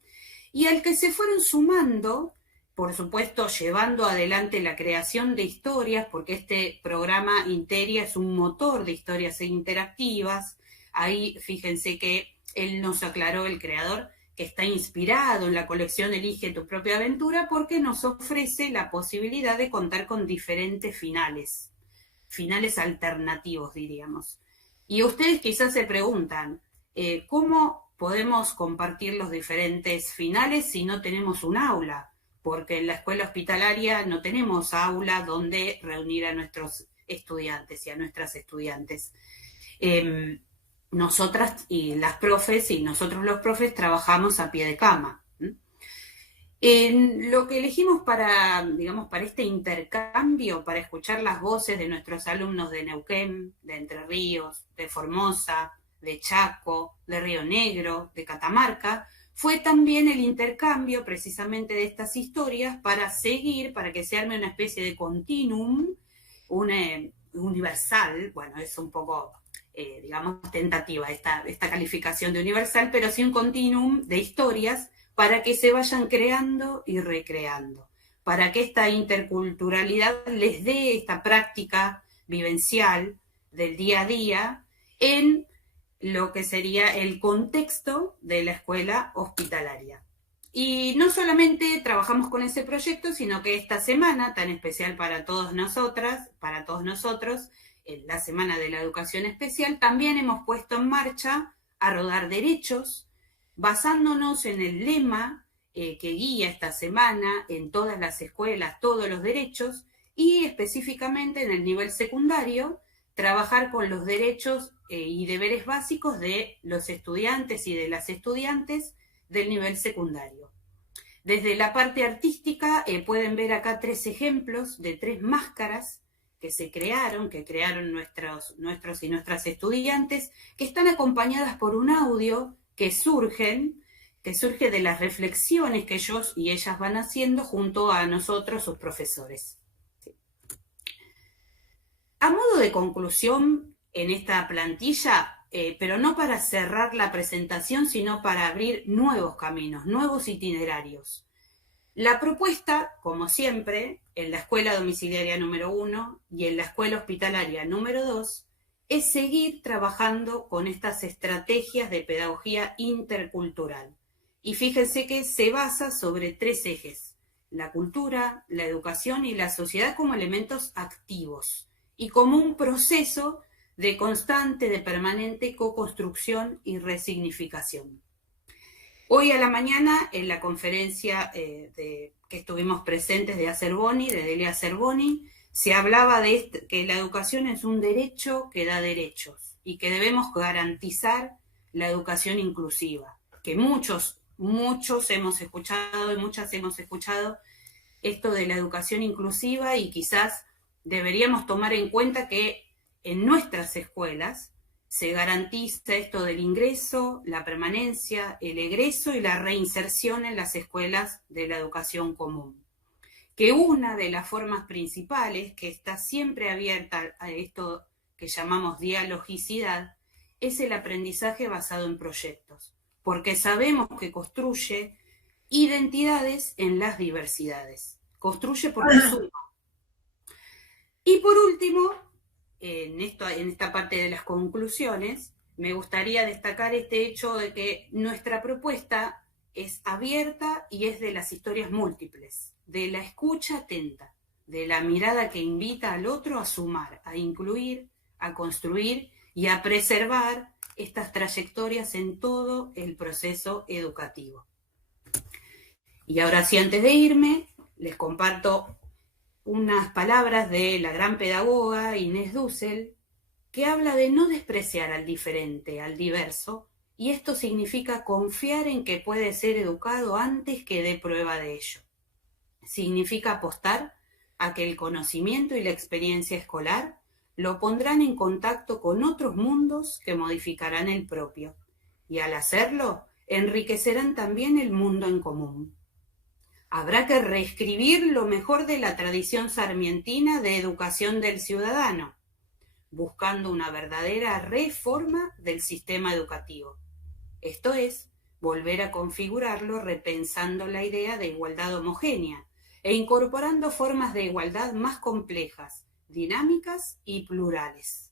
y al que se fueron sumando, por supuesto, llevando adelante la creación de historias, porque este programa Interia es un motor de historias interactivas. Ahí fíjense que él nos aclaró, el creador, que está inspirado en la colección Elige tu propia aventura, porque nos ofrece la posibilidad de contar con diferentes finales alternativos, diríamos. Y ustedes quizás se preguntan, ¿cómo podemos compartir los diferentes finales si no tenemos un aula? Porque en la escuela hospitalaria no tenemos aula donde reunir a nuestros estudiantes y a nuestras estudiantes. nosotras y las profes y nosotros los profes trabajamos a pie de cama. Lo que elegimos para, digamos, para este intercambio, para escuchar las voces de nuestros alumnos de Neuquén, de Entre Ríos, de Formosa, de Chaco, de Río Negro, de Catamarca, fue también el intercambio precisamente de estas historias para seguir, para que se arme una especie de continuum, universal. Bueno, es un poco, digamos, tentativa esta calificación de universal, pero sí un continuum de historias para que se vayan creando y recreando, para que esta interculturalidad les dé esta práctica vivencial del día a día en lo que sería el contexto de la escuela hospitalaria. Y no solamente trabajamos con ese proyecto, sino que esta semana, tan especial para todos nosotras, para todos nosotros, en la Semana de la Educación Especial, también hemos puesto en marcha a rodar derechos, basándonos en el lema que guía esta semana en todas las escuelas, todos los derechos, y específicamente en el nivel secundario, trabajar con los derechos y deberes básicos de los estudiantes y de las estudiantes del nivel secundario. Desde la parte artística pueden ver acá 3 ejemplos de 3 máscaras que crearon nuestros y nuestras estudiantes, que están acompañadas por un audio que surge de las reflexiones que ellos y ellas van haciendo junto a nosotros, sus profesores. Sí. A modo de conclusión en esta plantilla, pero no para cerrar la presentación, sino para abrir nuevos caminos, nuevos itinerarios. La propuesta, como siempre, en la escuela domiciliaria número 1 y en la escuela hospitalaria número 2, es seguir trabajando con estas estrategias de pedagogía intercultural. Y fíjense que se basa sobre 3 ejes: la cultura, la educación y la sociedad como elementos activos y como un proceso de constante, de permanente co-construcción y resignificación. Hoy a la mañana, en la conferencia que estuvimos presentes de Acerboni, de Delia Acerboni, se hablaba de que la educación es un derecho que da derechos y que debemos garantizar la educación inclusiva, que muchos hemos escuchado y muchas hemos escuchado esto de la educación inclusiva, y quizás deberíamos tomar en cuenta que en nuestras escuelas se garantiza esto del ingreso, la permanencia, el egreso y la reinserción en las escuelas de la educación común. Que una de las formas principales, que está siempre abierta a esto que llamamos dialogicidad, es el aprendizaje basado en proyectos, porque sabemos que construye identidades en las diversidades, construye porque suma. Y por último, en esta parte de las conclusiones, me gustaría destacar este hecho de que nuestra propuesta es abierta y es de las historias múltiples, de la escucha atenta, de la mirada que invita al otro a sumar, a incluir, a construir y a preservar estas trayectorias en todo el proceso educativo. Y ahora sí, antes de irme, les comparto unas palabras de la gran pedagoga Inés Dussel, que habla de no despreciar al diferente, al diverso, y esto significa confiar en que puede ser educado antes que dé prueba de ello. Significa apostar a que el conocimiento y la experiencia escolar lo pondrán en contacto con otros mundos que modificarán el propio, y al hacerlo, enriquecerán también el mundo en común. Habrá que reescribir lo mejor de la tradición sarmientina de educación del ciudadano, buscando una verdadera reforma del sistema educativo. Esto es, volver a configurarlo repensando la idea de igualdad homogénea e incorporando formas de igualdad más complejas, dinámicas y plurales.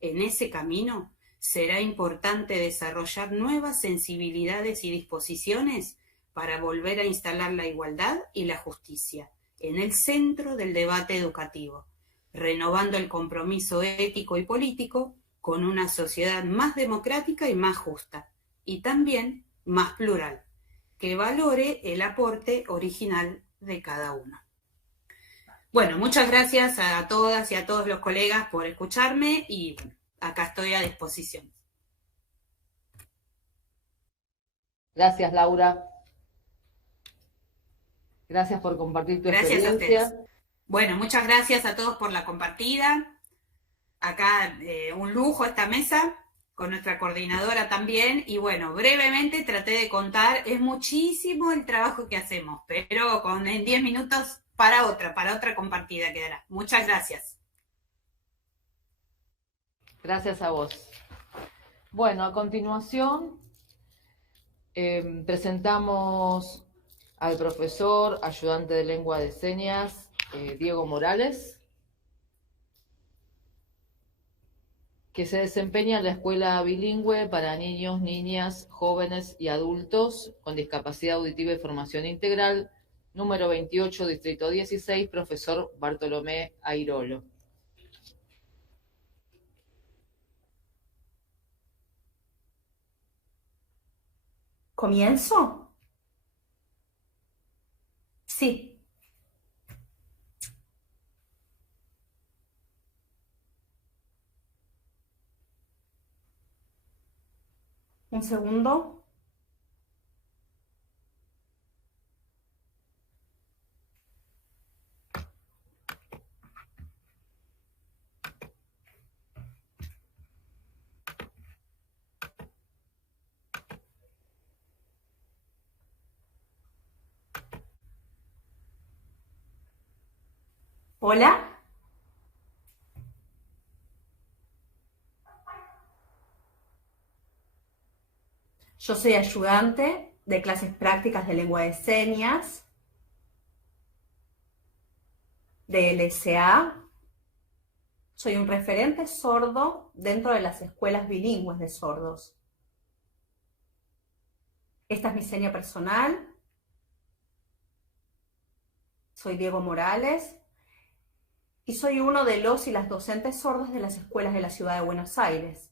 En ese camino será importante desarrollar nuevas sensibilidades y disposiciones para volver a instalar la igualdad y la justicia en el centro del debate educativo, renovando el compromiso ético y político con una sociedad más democrática y más justa, y también más plural, que valore el aporte original de cada uno. Bueno, muchas gracias a todas y a todos los colegas por escucharme, y acá estoy a disposición. Gracias, Laura. Gracias por compartir tu Gracias experiencia. a ustedes. Bueno, muchas gracias a todos por la compartida. Acá un lujo esta mesa, con nuestra coordinadora también. Y bueno, brevemente traté de contar, es muchísimo el trabajo que hacemos, pero en 10 minutos para otra compartida quedará. Muchas gracias. Gracias a vos. Bueno, a continuación presentamos al profesor ayudante de lengua de señas, Diego Morales, que se desempeña en la escuela bilingüe para niños, niñas, jóvenes y adultos con discapacidad auditiva y formación integral, número 28, distrito 16, profesor Bartolomé Airolo. ¿Comienzo? Sí. Un segundo. Hola. Yo soy ayudante de clases prácticas de lengua de señas, de LSA. Soy un referente sordo dentro de las escuelas bilingües de sordos. Esta es mi seña personal. Soy Diego Morales y soy uno de los y las docentes sordas de las escuelas de la ciudad de Buenos Aires.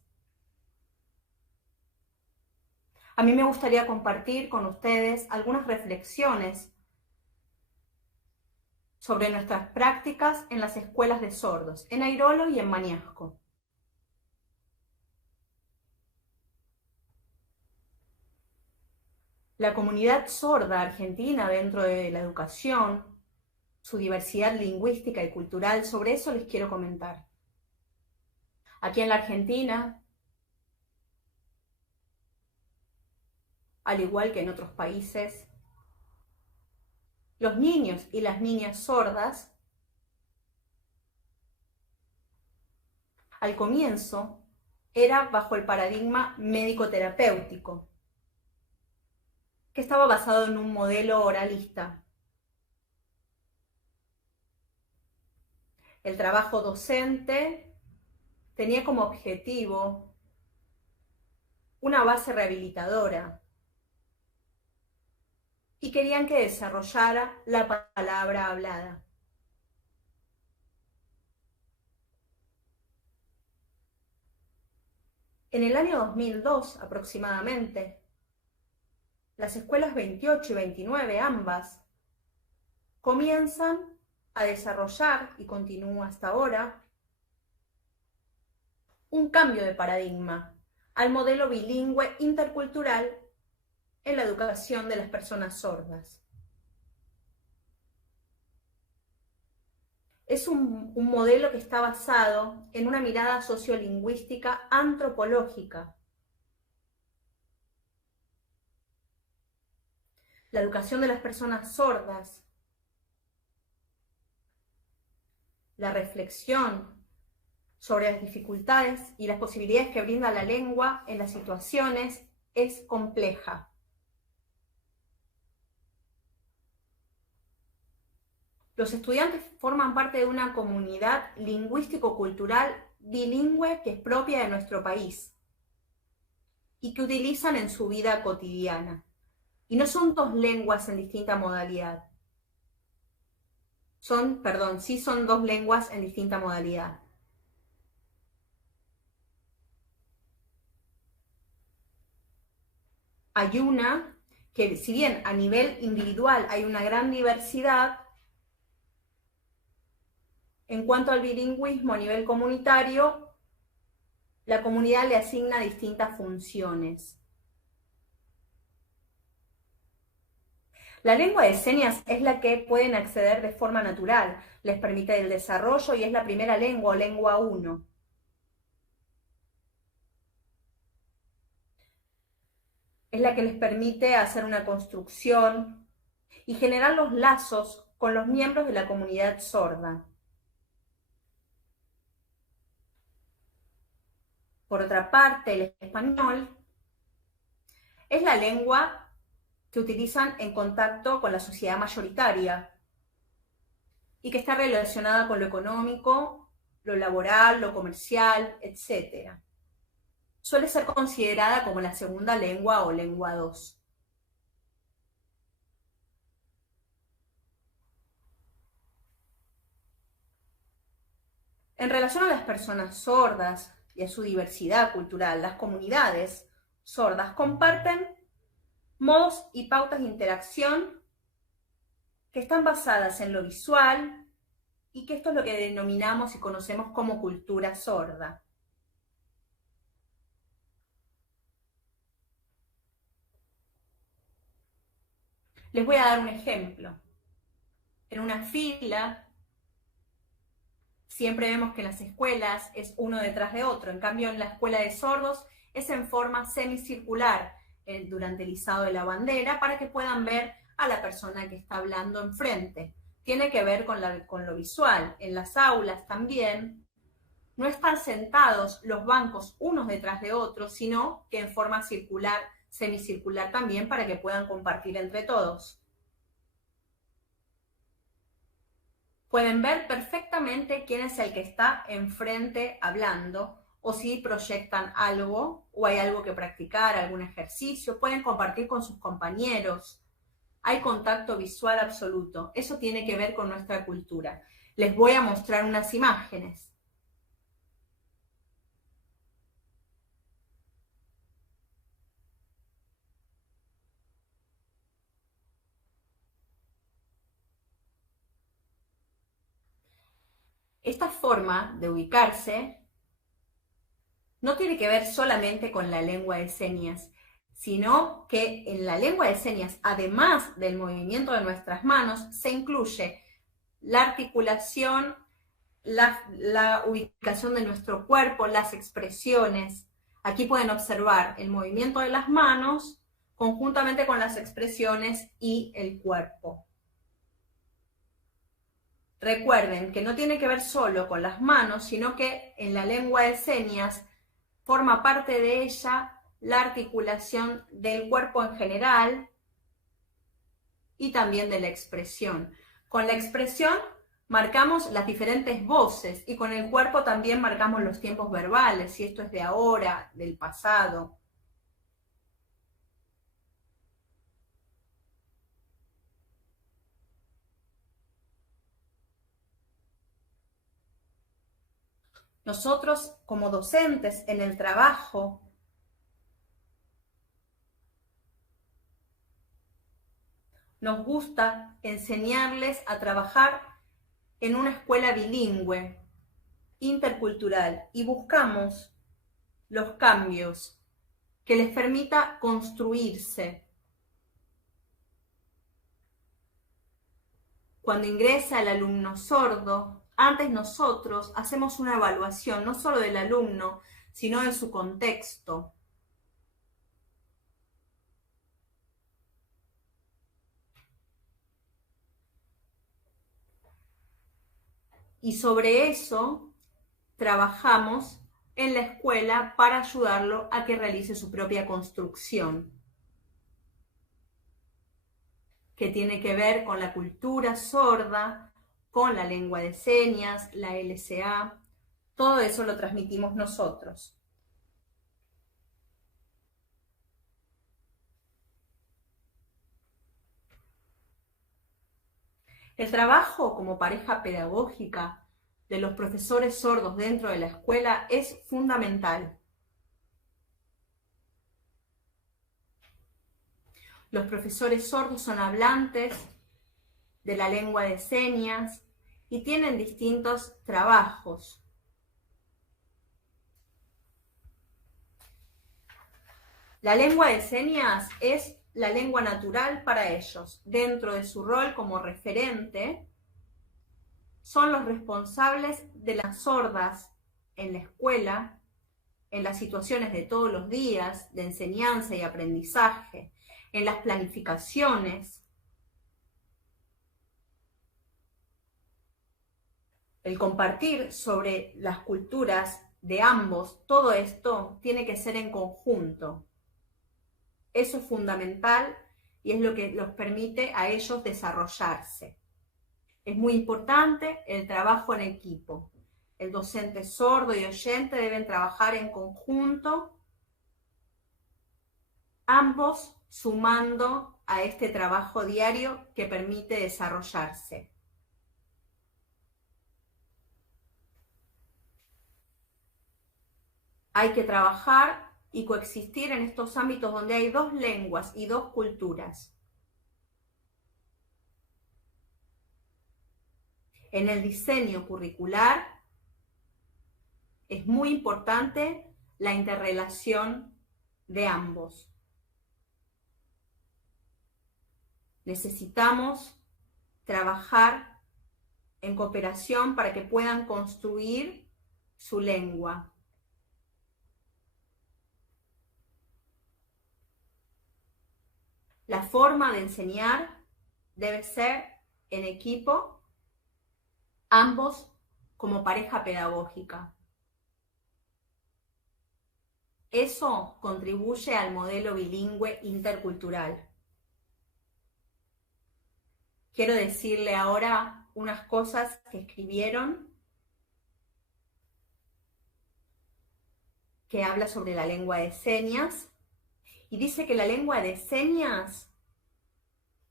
A mí me gustaría compartir con ustedes algunas reflexiones sobre nuestras prácticas en las escuelas de sordos, en Airolo y en Mañasco. La comunidad sorda argentina dentro de la educación, su diversidad lingüística y cultural, sobre eso les quiero comentar. Aquí en la Argentina, al igual que en otros países, los niños y las niñas sordas, al comienzo, era bajo el paradigma médico-terapéutico, que estaba basado en un modelo oralista. El trabajo docente tenía como objetivo una base rehabilitadora y querían que desarrollara la palabra hablada. En el año 2002 aproximadamente, las escuelas 28 y 29, ambas, comienzan a desarrollar, y continúa hasta ahora, un cambio de paradigma al modelo bilingüe intercultural en la educación de las personas sordas. Es un modelo que está basado en una mirada sociolingüística antropológica. La educación de las personas sordas, la reflexión sobre las dificultades y las posibilidades que brinda la lengua en las situaciones es compleja. Los estudiantes forman parte de una comunidad lingüístico-cultural bilingüe que es propia de nuestro país y que utilizan en su vida cotidiana. Y no son dos lenguas en distinta modalidad. Sí son dos lenguas en distinta modalidad. Hay una que, si bien a nivel individual hay una gran diversidad, en cuanto al bilingüismo a nivel comunitario, la comunidad le asigna distintas funciones. La lengua de señas es la que pueden acceder de forma natural, les permite el desarrollo y es la primera lengua o lengua 1. Es la que les permite hacer una construcción y generar los lazos con los miembros de la comunidad sorda. Por otra parte, el español es la lengua que utilizan en contacto con la sociedad mayoritaria y que está relacionada con lo económico, lo laboral, lo comercial, etc. Suele ser considerada como la segunda lengua o lengua 2. En relación a las personas sordas y a su diversidad cultural, las comunidades sordas comparten modos y pautas de interacción que están basadas en lo visual y que esto es lo que denominamos y conocemos como cultura sorda. Les voy a dar un ejemplo. En una fila, siempre vemos que en las escuelas es uno detrás de otro. En cambio, en la escuela de sordos es en forma semicircular durante el izado de la bandera para que puedan ver a la persona que está hablando enfrente. Tiene que ver con lo visual. En las aulas también no están sentados los bancos unos detrás de otros, sino que en forma circular, semicircular también, para que puedan compartir entre todos. Pueden ver perfectamente quién es el que está enfrente hablando, o si proyectan algo, o hay algo que practicar, algún ejercicio, pueden compartir con sus compañeros. Hay contacto visual absoluto. Eso tiene que ver con nuestra cultura. Les voy a mostrar unas imágenes. Esta forma de ubicarse no tiene que ver solamente con la lengua de señas, sino que en la lengua de señas, además del movimiento de nuestras manos, se incluye la articulación, la ubicación de nuestro cuerpo, las expresiones. Aquí pueden observar el movimiento de las manos conjuntamente con las expresiones y el cuerpo. Recuerden que no tiene que ver solo con las manos, sino que en la lengua de señas forma parte de ella la articulación del cuerpo en general y también de la expresión. Con la expresión marcamos las diferentes voces y con el cuerpo también marcamos los tiempos verbales, si esto es de ahora, del pasado. Nosotros, como docentes en el trabajo, nos gusta enseñarles a trabajar en una escuela bilingüe, intercultural, y buscamos los cambios que les permita construirse. Cuando ingresa el alumno sordo, antes nosotros hacemos una evaluación no solo del alumno, sino de su contexto. Y sobre eso trabajamos en la escuela para ayudarlo a que realice su propia construcción, que tiene que ver con la cultura sorda, con la lengua de señas, la LSA, todo eso lo transmitimos nosotros. El trabajo como pareja pedagógica de los profesores sordos dentro de la escuela es fundamental. Los profesores sordos son hablantes de la lengua de señas y tienen distintos trabajos. La lengua de señas es la lengua natural para ellos. Dentro de su rol como referente, son los responsables de las sordas en la escuela, en las situaciones de todos los días, de enseñanza y aprendizaje, en las planificaciones. El compartir sobre las culturas de ambos, todo esto tiene que ser en conjunto. Eso es fundamental y es lo que los permite a ellos desarrollarse. Es muy importante el trabajo en equipo. El docente sordo y oyente deben trabajar en conjunto, ambos sumando a este trabajo diario que permite desarrollarse. Hay que trabajar y coexistir en estos ámbitos donde hay dos lenguas y dos culturas. En el diseño curricular es muy importante la interrelación de ambos. Necesitamos trabajar en cooperación para que puedan construir su lengua. La forma de enseñar debe ser en equipo, ambos como pareja pedagógica. Eso contribuye al modelo bilingüe intercultural. Quiero decirle ahora unas cosas que escribieron, que habla sobre la lengua de señas, y dice que la lengua de señas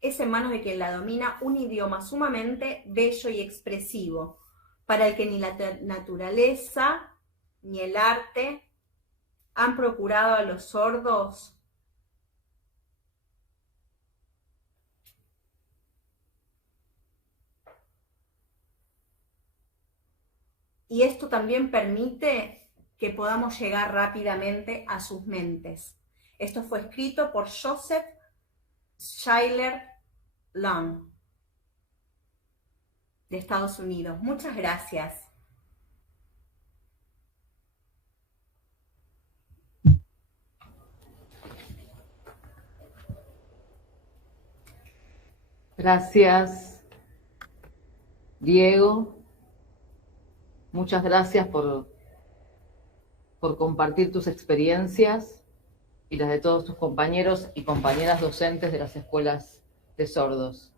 es en manos de quien la domina un idioma sumamente bello y expresivo, para el que ni la naturaleza ni el arte han procurado a los sordos y esto también permite que podamos llegar rápidamente a sus mentes. Esto fue escrito por Joseph Schuyler Long, de Estados Unidos. Muchas gracias. Gracias, Diego. Muchas gracias por compartir tus experiencias y las de todos tus compañeros y compañeras docentes de las escuelas de sordos.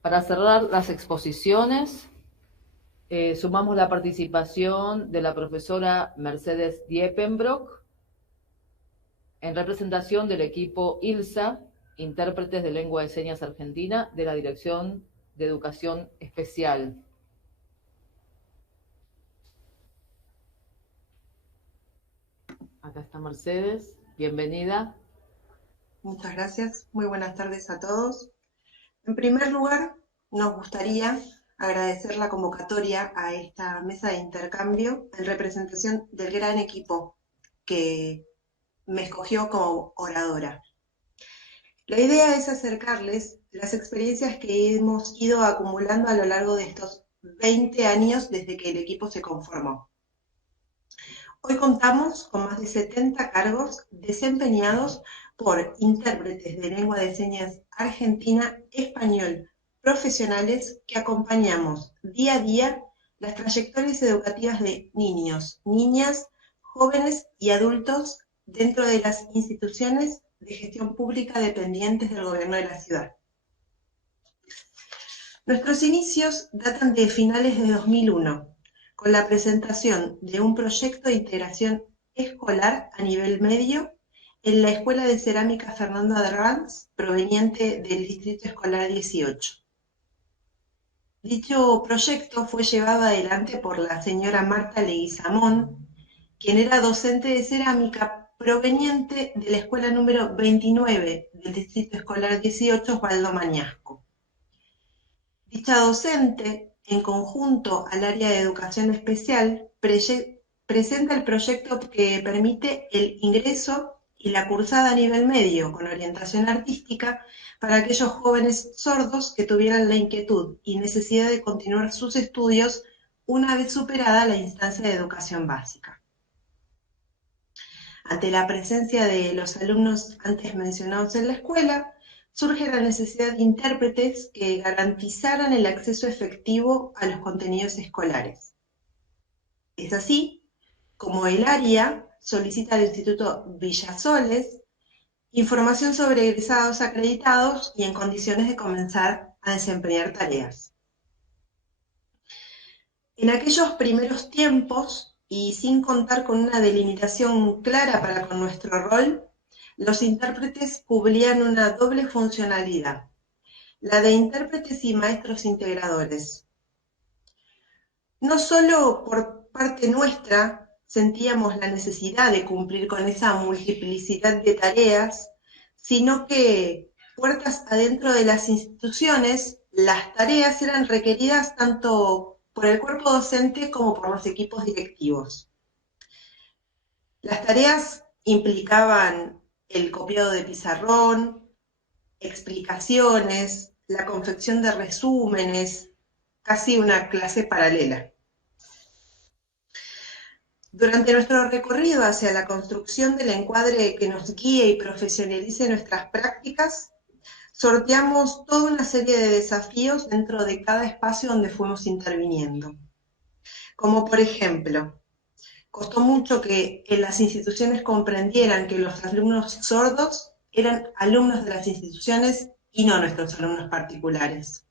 Para cerrar las exposiciones, sumamos la participación de la profesora Mercedes Diepenbrock en representación del equipo ILSA, Intérpretes de Lengua de Señas Argentina, de la Dirección de Educación Especial. Acá está Mercedes, bienvenida. Muchas gracias, muy buenas tardes a todos. En primer lugar, nos gustaría agradecer la convocatoria a esta mesa de intercambio en representación del gran equipo que me escogió como oradora. La idea es acercarles las experiencias que hemos ido acumulando a lo largo de estos 20 años desde que el equipo se conformó. Hoy contamos con más de 70 cargos desempeñados por intérpretes de lengua de señas argentina, español, profesionales que acompañamos día a día las trayectorias educativas de niños, niñas, jóvenes y adultos dentro de las instituciones de gestión pública dependientes del gobierno de la ciudad. Nuestros inicios datan de finales de 2001, con la presentación de un proyecto de integración escolar a nivel medio en la Escuela de Cerámica Fernando Derranz, proveniente del Distrito Escolar 18. Dicho proyecto fue llevado adelante por la señora Marta Leguizamón, quien era docente de cerámica proveniente de la escuela número 29 del Distrito Escolar 18, Osvaldo Mañasco. Dicha docente, en conjunto al área de educación especial, presenta el proyecto que permite el ingreso y la cursada a nivel medio con orientación artística para aquellos jóvenes sordos que tuvieran la inquietud y necesidad de continuar sus estudios una vez superada la instancia de educación básica. Ante la presencia de los alumnos antes mencionados en la escuela, surge la necesidad de intérpretes que garantizaran el acceso efectivo a los contenidos escolares. Es así como el área solicita al Instituto Villasoles información sobre egresados acreditados y en condiciones de comenzar a desempeñar tareas. En aquellos primeros tiempos, y sin contar con una delimitación clara para con nuestro rol, los intérpretes cumplían una doble funcionalidad, la de intérpretes y maestros integradores. No solo por parte nuestra sentíamos la necesidad de cumplir con esa multiplicidad de tareas, sino que puertas adentro de las instituciones, las tareas eran requeridas tanto por el cuerpo docente como por los equipos directivos. Las tareas implicaban el copiado de pizarrón, explicaciones, la confección de resúmenes, casi una clase paralela. Durante nuestro recorrido hacia la construcción del encuadre que nos guíe y profesionalice nuestras prácticas, sorteamos toda una serie de desafíos dentro de cada espacio donde fuimos interviniendo. Como por ejemplo, costó mucho que en las instituciones comprendieran que los alumnos sordos eran alumnos de las instituciones y no nuestros alumnos particulares.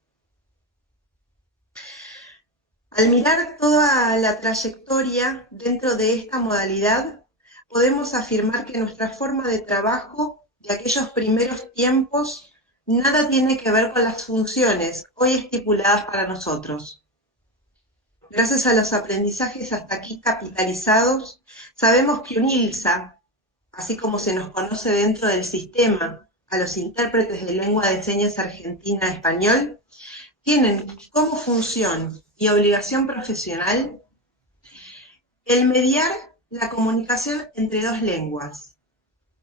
Al mirar toda la trayectoria dentro de esta modalidad, podemos afirmar que nuestra forma de trabajo de aquellos primeros tiempos nada tiene que ver con las funciones hoy estipuladas para nosotros. Gracias a los aprendizajes hasta aquí capitalizados, sabemos que UNILSA, así como se nos conoce dentro del sistema a los intérpretes de lengua de señas argentina-español, tienen como función y obligación profesional el mediar la comunicación entre dos lenguas,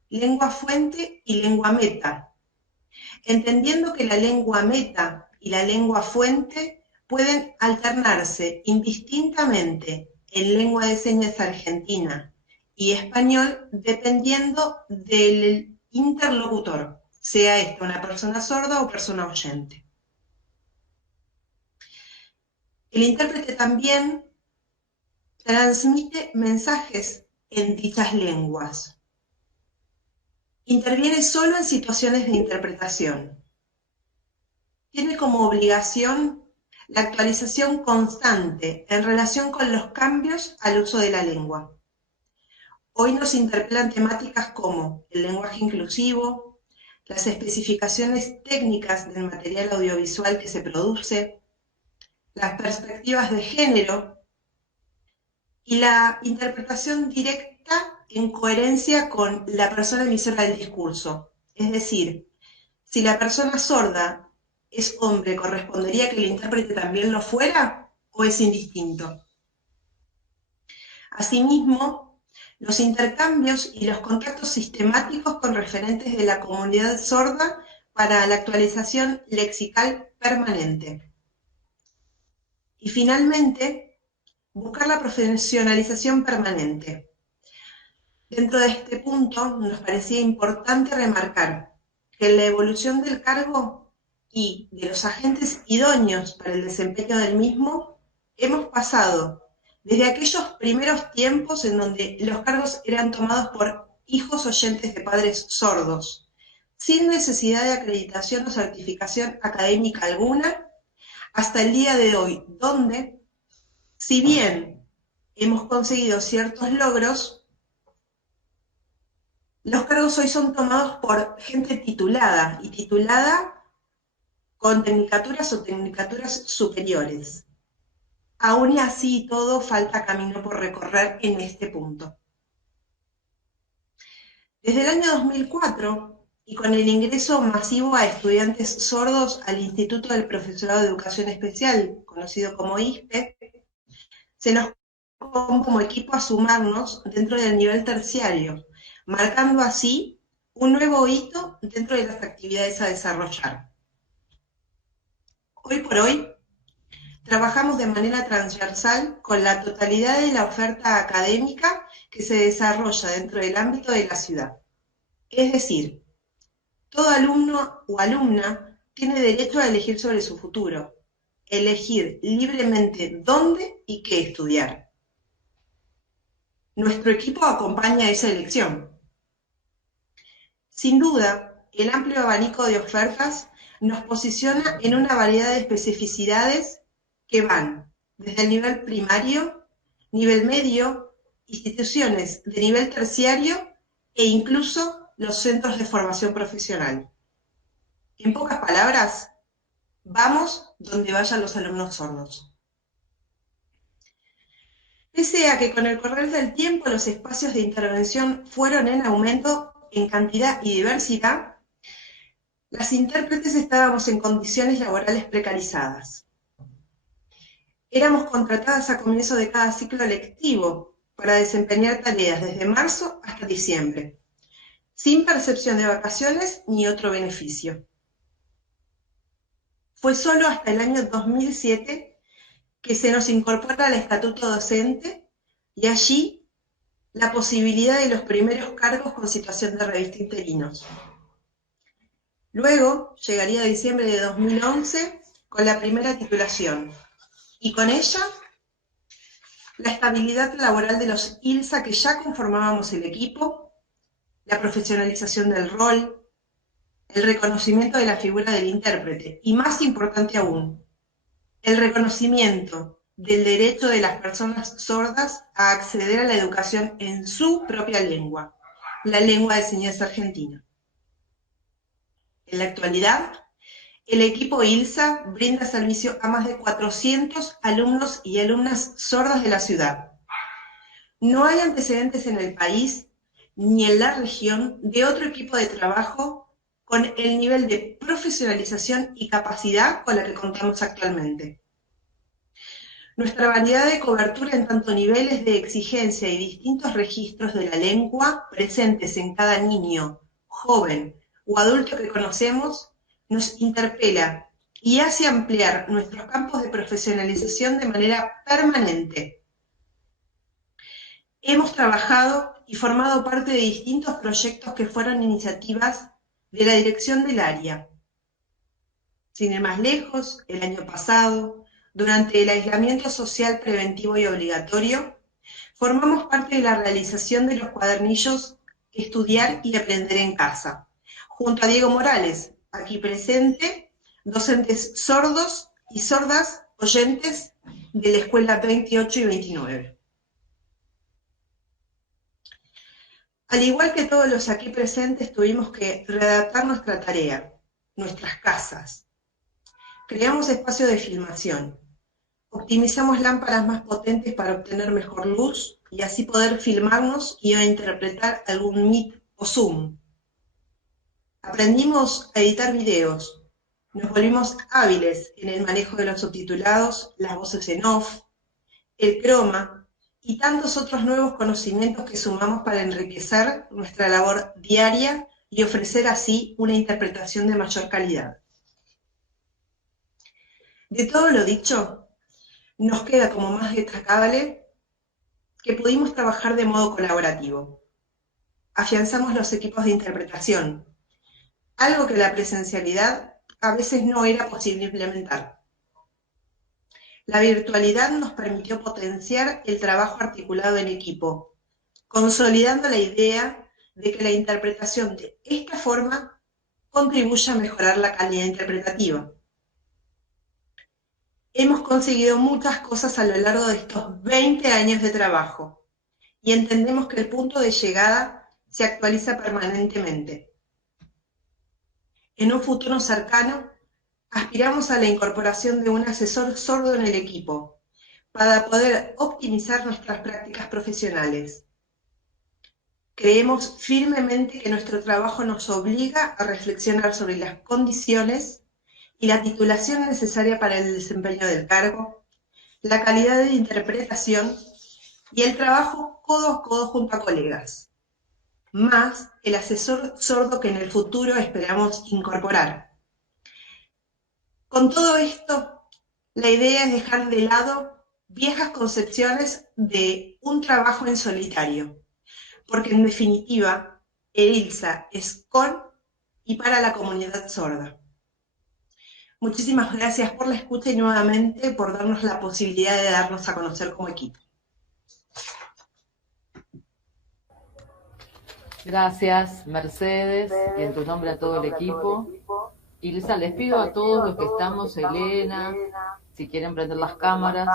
lengua fuente y lengua meta, entendiendo que la lengua meta y la lengua fuente pueden alternarse indistintamente en lengua de señas argentina y español dependiendo del interlocutor, sea esta una persona sorda o persona oyente. El intérprete también transmite mensajes en dichas lenguas. Interviene solo en situaciones de interpretación. Tiene como obligación la actualización constante en relación con los cambios al uso de la lengua. Hoy nos interpelan temáticas como el lenguaje inclusivo, las especificaciones técnicas del material audiovisual que se produce, las perspectivas de género y la interpretación directa en coherencia con la persona emisora del discurso. Es decir, si la persona sorda es hombre, ¿correspondería que el intérprete también lo fuera o es indistinto? Asimismo, los intercambios y los contactos sistemáticos con referentes de la comunidad sorda para la actualización lexical permanente. Y finalmente, buscar la profesionalización permanente. Dentro de este punto, nos parecía importante remarcar que la evolución del cargo y de los agentes idóneos para el desempeño del mismo, hemos pasado desde aquellos primeros tiempos en donde los cargos eran tomados por hijos oyentes de padres sordos, sin necesidad de acreditación o certificación académica alguna, hasta el día de hoy, donde, si bien hemos conseguido ciertos logros, los cargos hoy son tomados por gente titulada, y titulada con tecnicaturas o tecnicaturas superiores. Aún y así todo, falta camino por recorrer en este punto. Desde el año 2004, y con el ingreso masivo a estudiantes sordos al Instituto del Profesorado de Educación Especial, conocido como ISPE, se nos convocó como equipo a sumarnos dentro del nivel terciario, marcando así un nuevo hito dentro de las actividades a desarrollar. Hoy por hoy, trabajamos de manera transversal con la totalidad de la oferta académica que se desarrolla dentro del ámbito de la ciudad. Es decir, todo alumno o alumna tiene derecho a elegir sobre su futuro, elegir libremente dónde y qué estudiar. Nuestro equipo acompaña esa elección. Sin duda, el amplio abanico de ofertas nos posiciona en una variedad de especificidades que van desde el nivel primario, nivel medio, instituciones de nivel terciario e incluso los centros de formación profesional. En pocas palabras, vamos donde vayan los alumnos sordos. Pese a que con el correr del tiempo los espacios de intervención fueron en aumento en cantidad y diversidad, las intérpretes estábamos en condiciones laborales precarizadas. Éramos contratadas a comienzo de cada ciclo lectivo para desempeñar tareas desde marzo hasta diciembre, sin percepción de vacaciones ni otro beneficio. Fue solo hasta el año 2007 que se nos incorpora al estatuto docente y allí la posibilidad de los primeros cargos con situación de revista interinos. Luego llegaría diciembre de 2011 con la primera titulación y con ella la estabilidad laboral de los ILSA que ya conformábamos el equipo, la profesionalización del rol, el reconocimiento de la figura del intérprete y, más importante aún, el reconocimiento del derecho de las personas sordas a acceder a la educación en su propia lengua, la lengua de señas argentina. En la actualidad, el equipo ILSA brinda servicio a más de 400 alumnos y alumnas sordas de la ciudad. No hay antecedentes en el país ni en la región de otro equipo de trabajo con el nivel de profesionalización y capacidad con la que contamos actualmente. Nuestra variedad de cobertura en tanto niveles de exigencia y distintos registros de la lengua presentes en cada niño, joven o adulto que conocemos nos interpela y hace ampliar nuestros campos de profesionalización de manera permanente. Hemos trabajado y formado parte de distintos proyectos que fueron iniciativas de la dirección del área. Sin ir más lejos, el año pasado, durante el aislamiento social preventivo y obligatorio, formamos parte de la realización de los cuadernillos Estudiar y Aprender en Casa, junto a Diego Morales, aquí presente, docentes sordos y sordas oyentes de la Escuela 28 y 29. Al igual que todos los aquí presentes, tuvimos que redactar nuestra tarea, nuestras casas. Creamos espacios de filmación. Optimizamos lámparas más potentes para obtener mejor luz y así poder filmarnos y a interpretar algún Meet o Zoom. Aprendimos a editar videos. Nos volvimos hábiles en el manejo de los subtitulados, las voces en off, el croma y tantos otros nuevos conocimientos que sumamos para enriquecer nuestra labor diaria y ofrecer así una interpretación de mayor calidad. De todo lo dicho, nos queda como más destacable que pudimos trabajar de modo colaborativo. Afianzamos los equipos de interpretación, algo que la presencialidad a veces no era posible implementar. La virtualidad nos permitió potenciar el trabajo articulado en equipo, consolidando la idea de que la interpretación de esta forma contribuye a mejorar la calidad interpretativa. Hemos conseguido muchas cosas a lo largo de estos 20 años de trabajo y entendemos que el punto de llegada se actualiza permanentemente. En un futuro cercano, aspiramos a la incorporación de un asesor sordo en el equipo para poder optimizar nuestras prácticas profesionales. Creemos firmemente que nuestro trabajo nos obliga a reflexionar sobre las condiciones y la titulación necesaria para el desempeño del cargo, la calidad de interpretación y el trabajo codo a codo junto a colegas. más el asesor sordo que en el futuro esperamos incorporar. Con todo esto, la idea es dejar de lado viejas concepciones de un trabajo en solitario, porque en definitiva, el ILSA es con y para la comunidad sorda. Muchísimas gracias por la escucha y nuevamente por darnos la posibilidad de darnos a conocer como equipo. Gracias, Mercedes, y en tu nombre a todo el equipo. Y les pido a todos los que estamos, Elena, si quieren prender las cámaras,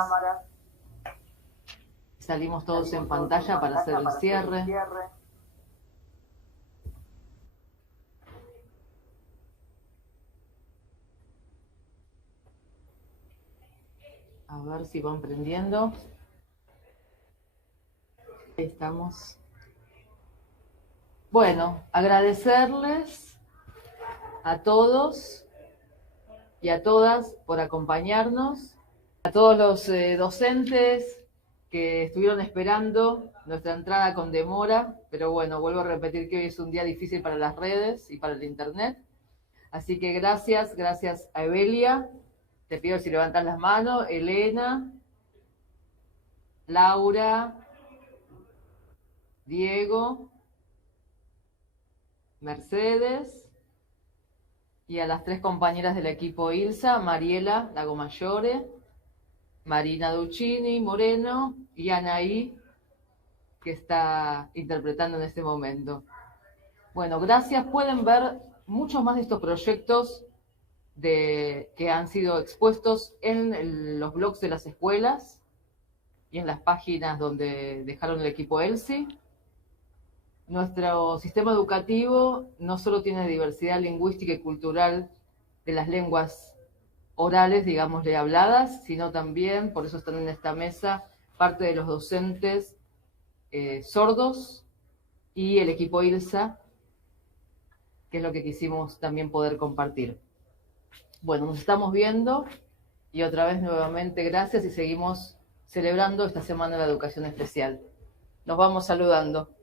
salimos todos en pantalla para hacer el cierre. A ver si van prendiendo. Ahí estamos. Bueno, agradecerles a todos y a todas por acompañarnos, a todos los docentes que estuvieron esperando nuestra entrada con demora, pero bueno, vuelvo a repetir que hoy es un día difícil para las redes y para el internet. Así que gracias a Evelia. Te pido si levantas las manos, Elena, Laura, Diego, Mercedes, y a las 3 compañeras del equipo ILSA, Mariela Lagomayore, Marina Duccini Moreno y Anaí, que está interpretando en este momento. Bueno, gracias. Pueden ver muchos más de estos proyectos que han sido expuestos en los blogs de las escuelas y en las páginas donde dejaron el equipo ELSI. Nuestro sistema educativo no solo tiene diversidad lingüística y cultural de las lenguas orales, digámosle, habladas, sino también, por eso están en esta mesa, parte de los docentes sordos y el equipo ILSA, que es lo que quisimos también poder compartir. Bueno, nos estamos viendo y otra vez nuevamente gracias y seguimos celebrando esta Semana de la Educación Especial. Nos vamos saludando.